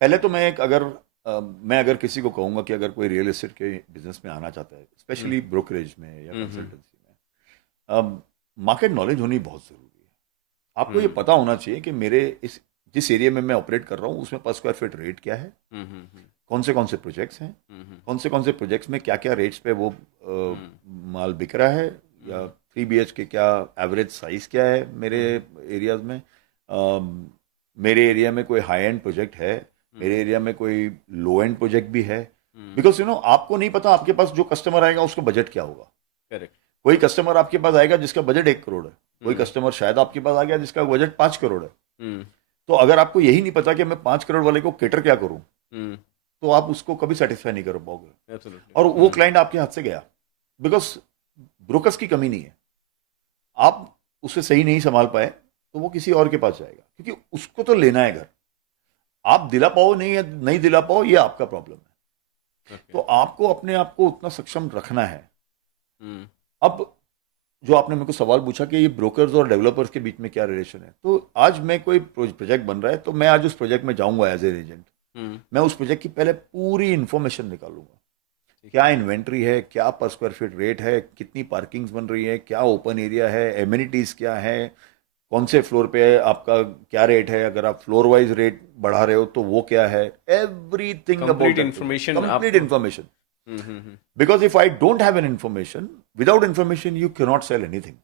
पहले तो मैं अगर मैं अगर किसी को कहूँगा कि अगर कोई रियल एस्टेट के बिजनेस में आना चाहता है, स्पेशली ब्रोकरेज में या कंसल्टेंसी में, मार्केट नॉलेज होनी बहुत ज़रूरी है। आपको ये पता होना चाहिए कि मेरे इस जिस एरिया में मैं ऑपरेट कर रहा हूँ उसमें पर स्क्वायर फीट रेट क्या है, कौन से प्रोजेक्ट्स हैं, कौन से प्रोजेक्ट्स में क्या क्या रेट्स पे वो माल बिक रहा है, या 3 BHK क्या एवरेज साइज क्या है मेरे एरियाज में, मेरे एरिया में कोई हाई एंड प्रोजेक्ट है, मेरे एरिया में कोई लो एंड प्रोजेक्ट भी है। बिकॉज आपको नहीं पता आपके पास जो कस्टमर आएगा उसका बजट क्या होगा। करेक्ट। कोई कस्टमर आपके पास आएगा जिसका बजट 1 करोड़ है, कोई कस्टमर शायद आपके पास आ गया जिसका बजट 5 करोड़ है। तो अगर आपको यही नहीं पता कि मैं 5 करोड़ वाले को केटर क्या करूं, तो आप उसको कभी सेटिस्फाई नहीं कर पाओगे। Absolutely. और वो क्लाइंट आपके हाथ से गया, बिकॉज ब्रोकर्स की कमी नहीं है। आप उसे सही नहीं संभाल पाए तो वो किसी और के पास जाएगा, क्योंकि उसको तो लेना है घर। आप दिला पाओ नहीं दिला पाओ, ये आपका प्रॉब्लम है। Okay. तो आपको अपने आप को उतना सक्षम रखना है। अब जो आपने मेरे को सवाल पूछा कि ये ब्रोकर्स और डेवलपर्स के बीच में क्या रिलेशन है, तो आज मैं कोई प्रोजेक्ट बन रहा है तो मैं आज उस प्रोजेक्ट में जाऊंगा एज ए एजेंट। मैं उस प्रोजेक्ट की पहले पूरी इंफॉर्मेशन निकालूंगा, क्या इन्वेंट्री है, क्या पर स्क्वायर फीट रेट है, कितनी पार्किंग्स बन रही है, क्या ओपन एरिया है, एमिनिटीज क्या है, कौन से फ्लोर पे क्या क्या रेट है, अगर आप फ्लोर वाइज रेट बढ़ा रहे हो तो वो क्या है, everything complete information, complete information. Because if I don't have an information, without information you cannot sell anything.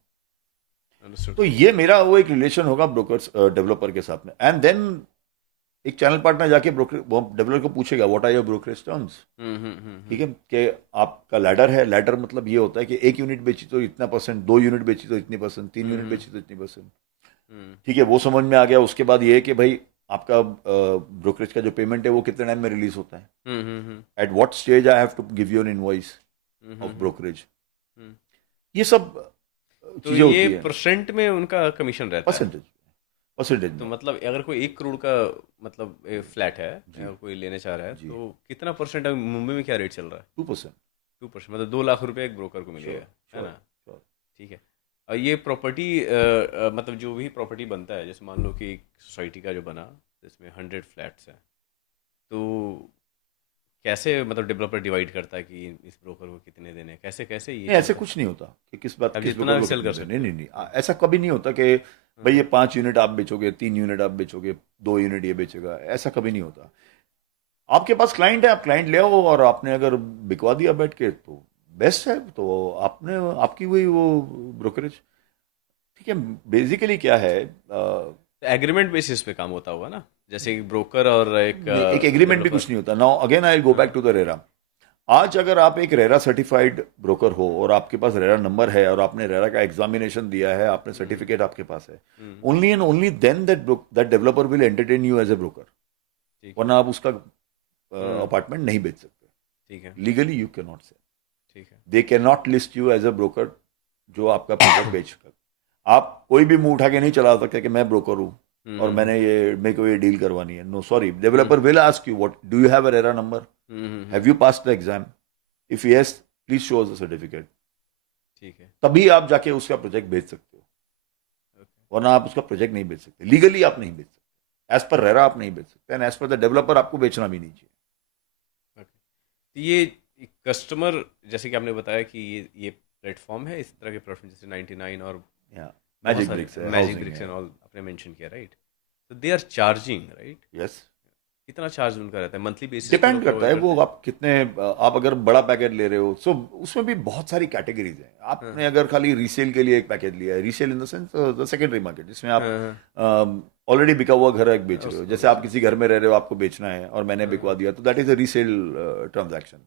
Understood. तो ये मेरा वो एक रिलेशन होगा ब्रोकर्स डेवलपर के साथ में। एंड देन एक चैनल पार्टनर जाके ब्रोकर डेवलपर को पूछेगा what are your brokerage terms. ठीक है, कि आपका लैडर है। लैडर मतलब ये होता है कि 1 यूनिट बेची तो इतना %, 2 यूनिट बेची तो इतनी %, 3 यूनिट बेची तो इतनी %। ठीक है, वो समझ में आ गया। उसके बाद ये है कि भाई आपका ब्रोकरेज का जो पेमेंट है वो कितने टाइम में रिलीज होता है, at what stage I have to give you an invoice of brokerage. ये सब तो चीजें होती ये है। परसेंट में उनका कमीशन रहता है। परसेंटेज तो मतलब अगर कोई 1 करोड़ का मतलब फ्लैट है, अगर कोई लेने चाह रहा है तो कितना परसेंट? मुंबई में क्या रेट चल रहा है? 2%। 2%, मतलब 2 लाख रुपए एक ब्रोकर को मिलेगा, है ना? ठीक है। और ये प्रॉपर्टी मतलब जो भी प्रॉपर्टी बनता है, जैसे मान लो कि एक सोसाइटी का जो बना जिसमें 100 फ्लैट्स हैं, तो कैसे मतलब डेवलपर डिवाइड करता है कि इस ब्रोकर को कितने देने, कैसे कैसे ये नहीं, ऐसे कुछ नहीं होता कि किस बात अब किस जितना broker को sell कर कितने सकते देने। नहीं, ऐसा कभी नहीं होता कि भाई ये 5 यूनिट आप बेचोगे, 3 यूनिट आप बेचोगे, 2 यूनिट ये बेचेगा, ऐसा कभी नहीं होता। आपके पास क्लाइंट है, आप क्लाइंट ले आओ, और आपने अगर बिकवा दिया बैठ के तो बेस्ट है, तो आपने आपकी वही वो ब्रोकरेज। ठीक है, बेसिकली क्या है, एग्रीमेंट बेसिस पे काम होता होगा ना, जैसे एक ब्रोकर और एक एक एग्रीमेंट भी कुछ नहीं होता। Now again I will go back to the RERA. आज अगर आप एक रेरा सर्टिफाइड ब्रोकर हो और आपके पास रेरा नंबर है और आपने रेरा का एग्जामिनेशन दिया है, आपने सर्टिफिकेट आपके पास है, only and only then that developer will entertain you as a broker. वरना आप उसका अपार्टमेंट नहीं बेच सकते। ठीक है, legally you can not sell. ठीक है। They can not list you as a broker जो आपका प्रोडक्ट बेच कर। आप कोई भी मुंह उठा के नहीं चला सकते कि मैं ब्रोकर हूं और मेरे को ये डील करवानी है। No, sorry, developer will ask you what do you have a RERA number, have you passed the exam, if yes please show us the certificate. ठीक है, तभी आप जाके उसका प्रोजेक्ट बेच सकते हो, वरना आप उसका प्रोजेक्ट नहीं बेच सकते। लीगली आप नहीं बेच सकते, एज पर रेरा आप नहीं बेच सकते, and as per the developer आपको बेचना भी नहीं चाहिए। तो ये कस्टमर, जैसे कि आपने बताया कि ये प्लेटफॉर्म है, इस तरह के प्लेटफॉर्म जैसे 99 और मैजिक ब्रिक्स है, मैजिक ब्रिक्स एंड ऑल आपने मेंशन किया, राइट? तो they are charging, right? Yes. कितना चार्ज उनका रहता है मंथली बेसिस? डिपेंड करता है वो आप कितने, आप अगर बड़ा पैकेज ले रहे हो, सो उसमें भी बहुत सारी कैटेगरीज हैं। आपने अगर खाली रीसेल के लिए एक पैकेज लिया है, resale in the sense the secondary market, जिसमें आप ऑलरेडी बिका हुआ घर एक बेच रहे हो, जैसे आप किसी घर में रह रहे हो, आपको बेचना है और मैंने बिकवा दिया, तो that is a resale transaction.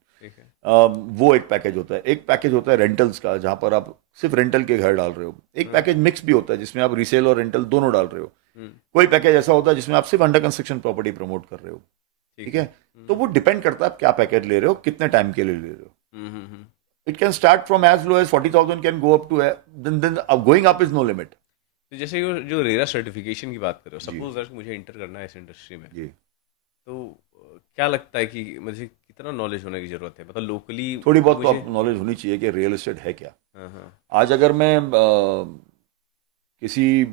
वो एक पैकेज होता है। एक पैकेज होता है रेंटल्स का, जहां पर आप सिर्फ रेंटल के घर डाल रहे हो। एक पैकेज मिक्स भी होता है जिसमें आप रीसेल और रेंटल दोनों डाल रहे हो। कोई पैकेज ऐसा होता है जिसमें आप सिर्फ अंडर कंस्ट्रक्शन प्रॉपर्टी प्रमोट कर रहे हो। ठीक है, तो वो डिपेंड करता है आप क्या पैकेज ले रहे हो, कितने टाइम के लिए ले रहे हो। It can start from as low as 40,000, can go up to then going up is no limit. तो जैसे जो रेरा सर्टिफिकेशन की बात कर रहे हो, सपोज दैट मुझे इंटर करना है इस इंडस्ट्री में, तो क्या लगता है कि मुझे कितना नॉलेज होने की जरूरत है? मतलब लोकली थोड़ी बहुत तो नॉलेज होनी चाहिए कि रियल एस्टेट है क्या। आज अगर मैं किसी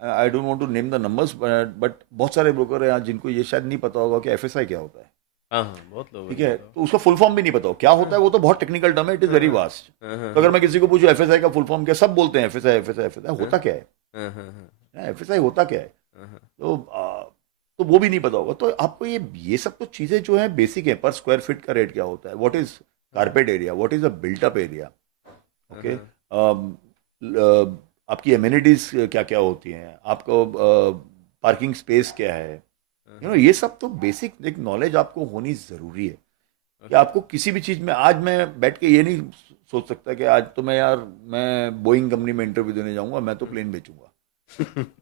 I don't want to name the numbers, but बहुत सारे ब्रोकर हैं यहाँ जिनको ये शायद नहीं पता होगा कि एफएसआई क्या होता है। हाँ हाँ, बहुत लोग ठीक है, तो उसका फुल फॉर्म भी नहीं पता हो क्या होता है, वो तो बहुत टेक्निकल टर्म है, इट इज वेरी वास्ट। हाँ तो अगर मैं किसी को पूछूं एफएसआई का फुल फॉर्म क्या, सब बोलते हैं एफएसआई एफएसआई एफएसआई, होता क्या है, हाँ हाँ एफएसआई होता क्या है। हाँ तो वो भी नहीं पता होगा। तो आपको ये सब तो चीजें जो है बेसिक है। पर स्क्वायर फीट का रेट क्या होता है, what is carpet area, what is a built up area, okay, आपकी एमिनिटीज क्या क्या होती हैं, आपको पार्किंग स्पेस क्या है, ये सब तो बेसिक एक नॉलेज आपको होनी जरूरी है। कि आपको किसी भी चीज में, आज मैं बैठ के ये नहीं सोच सकता कि आज तो मैं बोइंग कंपनी में इंटरव्यू देने जाऊंगा, मैं तो प्लेन बेचूंगा।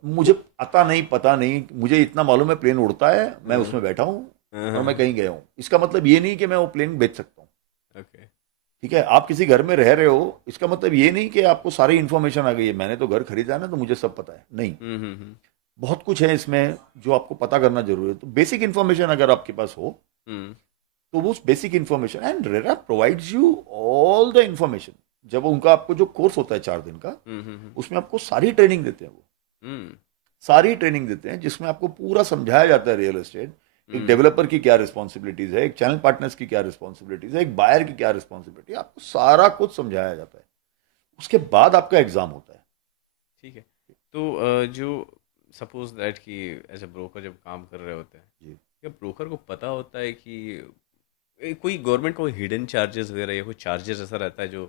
मुझे आता नहीं, पता नहीं, मुझे इतना मालूम है प्लेन उड़ता है, मैं उसमें बैठा हूँ और मैं कहीं गया हूँ, इसका मतलब ये नहीं कि मैं वो प्लेन बेच सकता हूँ। ओके, ठीक है, आप किसी घर में रह रहे हो, इसका मतलब ये नहीं कि आपको सारी इन्फॉर्मेशन आ गई है, मैंने तो घर खरीदा ना तो मुझे सब पता है, नहीं। बहुत कुछ है इसमें जो आपको पता करना जरूरी है। तो बेसिक इन्फॉर्मेशन अगर आपके पास हो तो वो basic information, and RERA provides you all the information. जब उनका आपको जो कोर्स होता है 4 दिन का, उसमें आपको सारी ट्रेनिंग देते हैं, वो सारी ट्रेनिंग देते हैं जिसमें आपको पूरा समझाया जाता है रियल एस्टेट, एक डेवलपर की क्या रिस्पॉन्सिबिलिटीज है, एक चैनल पार्टनर्स की क्या रिस्पॉन्सिबिलिटीज है, एक बायर की क्या रिस्पॉन्सिबिलिटी है, आपको सारा कुछ समझाया जाता है। उसके बाद आपका एग्जाम होता है। ठीक है। तो जो सपोज दैट कि एज ए ब्रोकर जब काम कर रहे होते हैं जी, क्या ब्रोकर को पता होता है कि कोई गवर्नमेंट को हिडन चार्जेस वगैरह या कोई चार्जेस ऐसा रहता है जो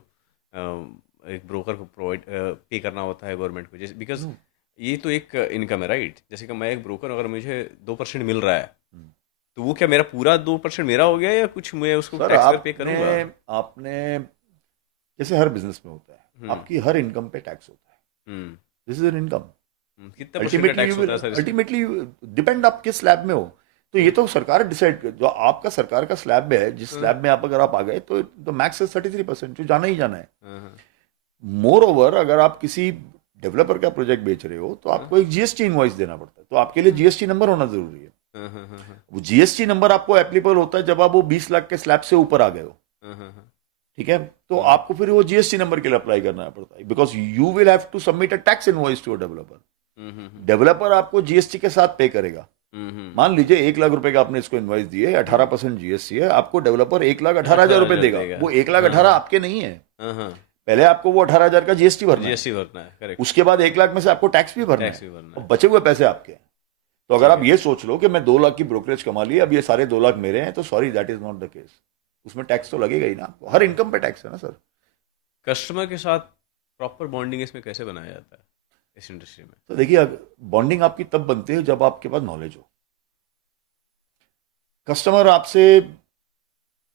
एक ब्रोकर को प्रोवाइड पे करना होता है गवर्नमेंट को, जैसे बिकॉज ये तो एक इनकम है राइट। जैसे कि मैं एक ब्रोकर, अगर मुझे 2% मिल रहा है तो वो क्या मेरा पूरा 2% मेरा हो गया या कुछ मैं उसको सर टैक्स पे करूंगा? आपने जैसे हर बिजनेस में होता है, आपकी हर इनकम पे टैक्स होता है। This is an income. कितना परसेंट का टैक्स होता है सर इसमें? अल्टीमेटली डिपेंड आप किस स्लैब में हो, तो ये तो सरकार डिसाइड कर, जो आपका सरकार का स्लैब है, जिस स्लैब में आप अगर आप आ गए तो मैक्स है 33%, जो जाना ही जाना है। मोर ओवर, अगर आप किसी डेवलपर का प्रोजेक्ट बेच रहे हो तो आपको एक जीएसटी इनवॉइस देना पड़ता है, तो आपके लिए जीएसटी नंबर होना जरूरी है। वो जीएसटी नंबर आपको एप्लीकेबल होता है जब आप वो 20 लाख के स्लैब से ऊपर आ गए हो। ठीक है, तो आपको फिर वो जीएसटी नंबर के लिए अप्लाई करना पड़ता है, because you will have to submit a tax invoice to a developer. Developer आपको जीएसटी के साथ पे करेगा। मान लीजिए 1 लाख रुपए का आपने इसको इनवॉइस दिए, 18% जीएसटी है, आपको डेवलपर 1,18,000 रुपए देगा। वो 1,18,000 आपके नहीं है, पहले आपको वो 18,000 का जीएसटी भरना है, करेक्ट। उसके बाद 1 लाख में से आपको टैक्स भी भरना है, और बचे हुए पैसे आपके हैं। तो अगर आप ये सोच लो कि मैं 2 लाख की ब्रोकरेज कमा ली, अब ये सारे 2 लाख मेरे हैं, तो sorry, that is not the case. उसमें टैक्स तो लगेगा ही ना आपको, हर इनकम पे टैक्स है ना सर। कस्टमर के साथ प्रॉपर बॉन्डिंग इसमें कैसे बनाया जाता है इस इंडस्ट्री में? तो देखिए, बॉन्डिंग आपकी तब बनती है जब आपके पास नॉलेज हो। कस्टमर आपसे,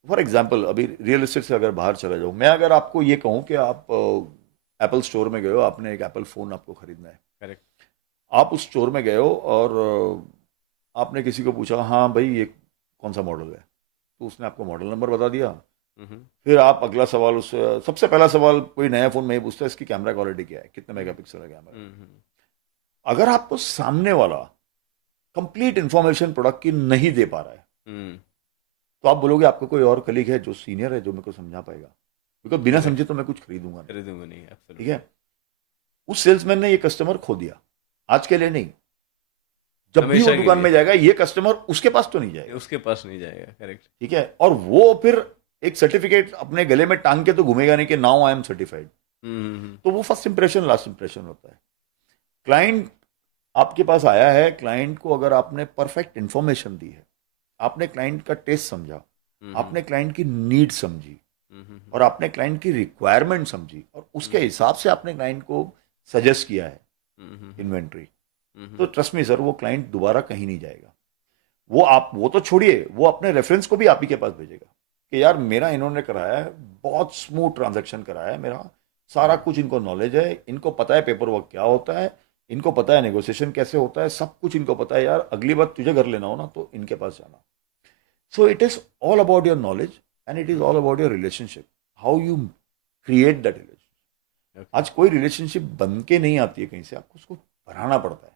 फॉर एग्जाम्पल, अभी रियल एस्टेट से अगर बाहर चला जाऊं, मैं अगर आपको ये कहूं कि आप एप्पल स्टोर में गए हो, आपने एक एप्पल फोन आपको खरीदना है, करेक्ट। आप उस स्टोर में गए हो और आपने किसी को पूछा, हाँ भाई ये कौन सा मॉडल है, तो उसने आपको मॉडल नंबर बता दिया। फिर आप अगला सवाल, उससे सबसे पहला सवाल कोई नया फोन में ही पूछता है, इसकी कैमरा क्वालिटी क्या है, कितने मेगापिक्सल है कैमरा। अगर आपको सामने वाला कंप्लीट इंफॉर्मेशन प्रोडक्ट की नहीं दे पा रहा है, तो आप बोलोगे आपका कोई और कलीग है जो सीनियर है, जो मेरे को समझा पाएगा, बिकॉज बिना समझे तो मैं कुछ खरीदूंगा नहीं। ठीक है, उस सेल्समैन ने ये कस्टमर खो दिया, आज के लिए नहीं, जब भी वो दुकान में जाएगा ये कस्टमर उसके पास तो नहीं जाएगा, करेक्ट। ठीक है, और वो फिर एक सर्टिफिकेट अपने गले में टांग के तो घूमेगा नहीं कि नाउ आई एम सर्टिफाइड। तो वो फर्स्ट इंप्रेशन लास्ट इंप्रेशन होता है। क्लाइंट आपके पास आया है, क्लाइंट को अगर आपने परफेक्ट इंफॉर्मेशन दी है, आपने क्लाइंट का टेस्ट समझा, आपने क्लाइंट की नीड समझी, और आपने क्लाइंट की रिक्वायरमेंट समझी, और उसके हिसाब से आपने क्लाइंट को सजेस्ट किया है इन्वेंट्री, तो ट्रस्ट मी सर, वो क्लाइंट दोबारा कहीं नहीं जाएगा। वो तो छोड़िए, वो अपने रेफरेंस को भी आप ही के पास भेजेगा कि यार मेरा इन्होंने कराया है, बहुत स्मूथ ट्रांजैक्शन कराया है, मेरा सारा कुछ इनको नॉलेज है, इनको पता है पेपर वर्क क्या होता है, इनको पता है नेगोशिएशन कैसे होता है, सब कुछ इनको पता है, यार अगली बार तुझे घर लेना हो ना तो इनके पास जाना। So it is all about your knowledge and it is all about your relationship, how you create that relationship. आज कोई रिलेशनशिप बन के नहीं आती है कहीं से, आपको उसको बनाना पड़ता है,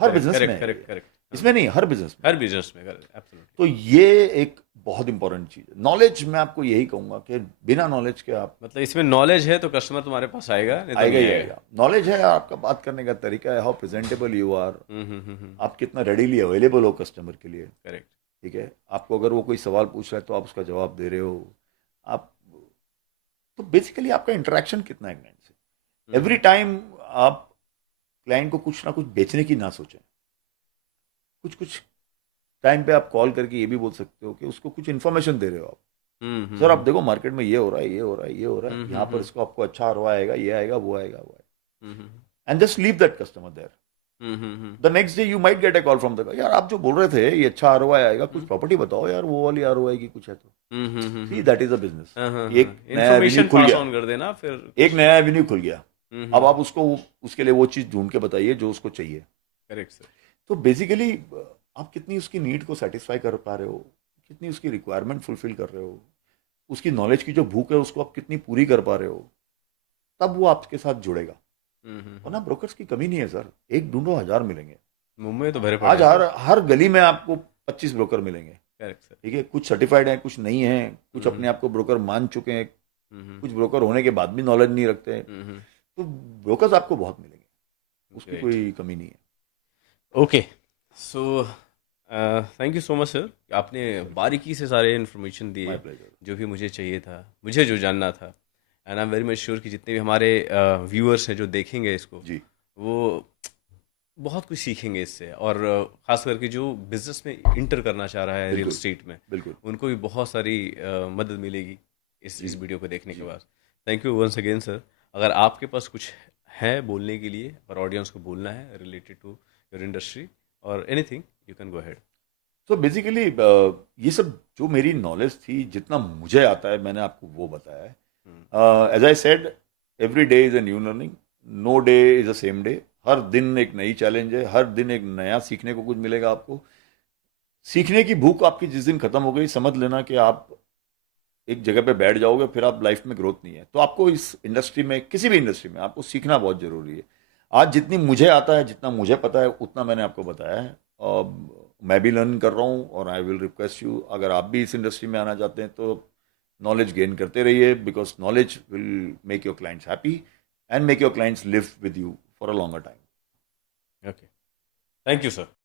हर बिजनेस में, इसमें नहीं, हर बिजनेस में। एब्सोल्युटली। तो ये एक बहुत इंपॉर्टेंट चीज़ है। नॉलेज, मैं आपको यही कहूंगा कि बिना नॉलेज के आप मतलब इसमें नॉलेज है तो कस्टमर तुम्हारे पास आएगा, नहीं तो आएगा नहीं ही आएगा। आएगा। नॉलेज है, आपका बात करने का तरीका है, हाउ प्रेजेंटेबल यू आर, आप कितना रेडीली अवेलेबल हो कस्टमर के लिए। करेक्ट। ठीक है, आपको अगर वो कोई सवाल पूछ रहा है तो आप उसका जवाब दे रहे हो। आप तो बेसिकली आपका इंटरेक्शन कितना है क्लाइंट से। एवरी टाइम आप क्लाइंट को कुछ ना कुछ बेचने की ना सोचें। कुछ कुछ टाइम पे आप कॉल करके ये भी बोल सकते हो कि उसको कुछ इन्फॉर्मेशन दे रहे हो आप। सर आप देखो मार्केट में ये हो रहा है, ये हो रहा है, ये हो रहा है, यहाँ पर इसको आपको अच्छा ROI आएगा, ये आएगा, वो आएगा, वो आएगा, and just leave that customer there. The next day you might get a call from the यार, आप जो बोल रहे थे ये अच्छा ROI आएगा, कुछ प्रॉपर्टी बताओ यार, वो वाली ROI की कुछ है तो। See that is a business. एक नया एवेन्यू इन्फॉर्मेशन खुल पास गया, ऑन कर देना फिर। एक नया एवेन्यू खुल गया। अब आप उसको उसके लिए वो चीज ढूंढ के बताइए जो उसको चाहिए। Correct sir. तो बेसिकली आप कितनी उसकी नीड को सेटिस्फाई कर पा रहे हो, कितनी उसकी रिक्वायरमेंट फुलफिल कर रहे हो, उसकी नॉलेज की जो भूख है उसको आप कितनी पूरी कर पा रहे हो, तब वो आपके साथ जुड़ेगा। वरना ब्रोकर्स की कमी नहीं है सर, एक ढूंढो 1000 मिलेंगे। मुंबई में तो भरे आज पड़े हैं। हर गली में आपको 25 ब्रोकर मिलेंगे। Correct sir. ठीक है, कुछ सर्टिफाइड हैं, कुछ नहीं है, कुछ अपने आप को ब्रोकर मान चुके हैं, कुछ ब्रोकर होने के बाद भी नॉलेज नहीं रखते हैं। तो ब्रोकर्स आपको बहुत मिलेंगे, उसकी Great. कोई कमी नहीं है। Okay, so thank you so much sir, आपने बारीकी से सारे इन्फॉर्मेशन दिए माय प्लेजर। जो भी मुझे चाहिए था, मुझे जो जानना था। And I am very much sure कि जितने भी हमारे व्यूअर्स हैं जो देखेंगे इसको, जी वो बहुत कुछ सीखेंगे इससे। और खास करके जो बिजनेस में इंटर करना चाह रहा है रियल बिल्कुल। एस्टेट में, बिल्कुल। उनको भी बहुत सारी मदद मिलेगी इस वीडियो को देखने के बाद। Thank you once again sir. अगर आपके पास कुछ है बोलने के लिए और ऑडियंस को बोलना है रिलेटेड टू योर इंडस्ट्री और anything, you can go ahead. तो बेसिकली ये सब जो मेरी नॉलेज थी, जितना मुझे आता है मैंने आपको वो बताया है। As I said, every day is a new learning, no day is a same day. हर दिन एक नई चैलेंज है, हर दिन एक नया सीखने को कुछ मिलेगा आपको। सीखने की भूख आपकी जिस दिन खत्म हो गई, समझ लेना कि आप एक जगह पे बैठ जाओगे, फिर आप लाइफ में ग्रोथ नहीं है। तो आपको इस इंडस्ट्री में, किसी भी इंडस्ट्री में, आपको सीखना बहुत जरूरी है। आज जितनी मुझे आता है, जितना मुझे पता है, उतना मैंने आपको बताया है। और मैं भी लर्न कर रहा हूँ, और आई विल रिक्वेस्ट यू, अगर आप भी इस इंडस्ट्री में आना चाहते हैं तो नॉलेज गेन करते रहिए, because knowledge will make your clients happy and make your clients live with you for a longer time. Okay, thank you sir.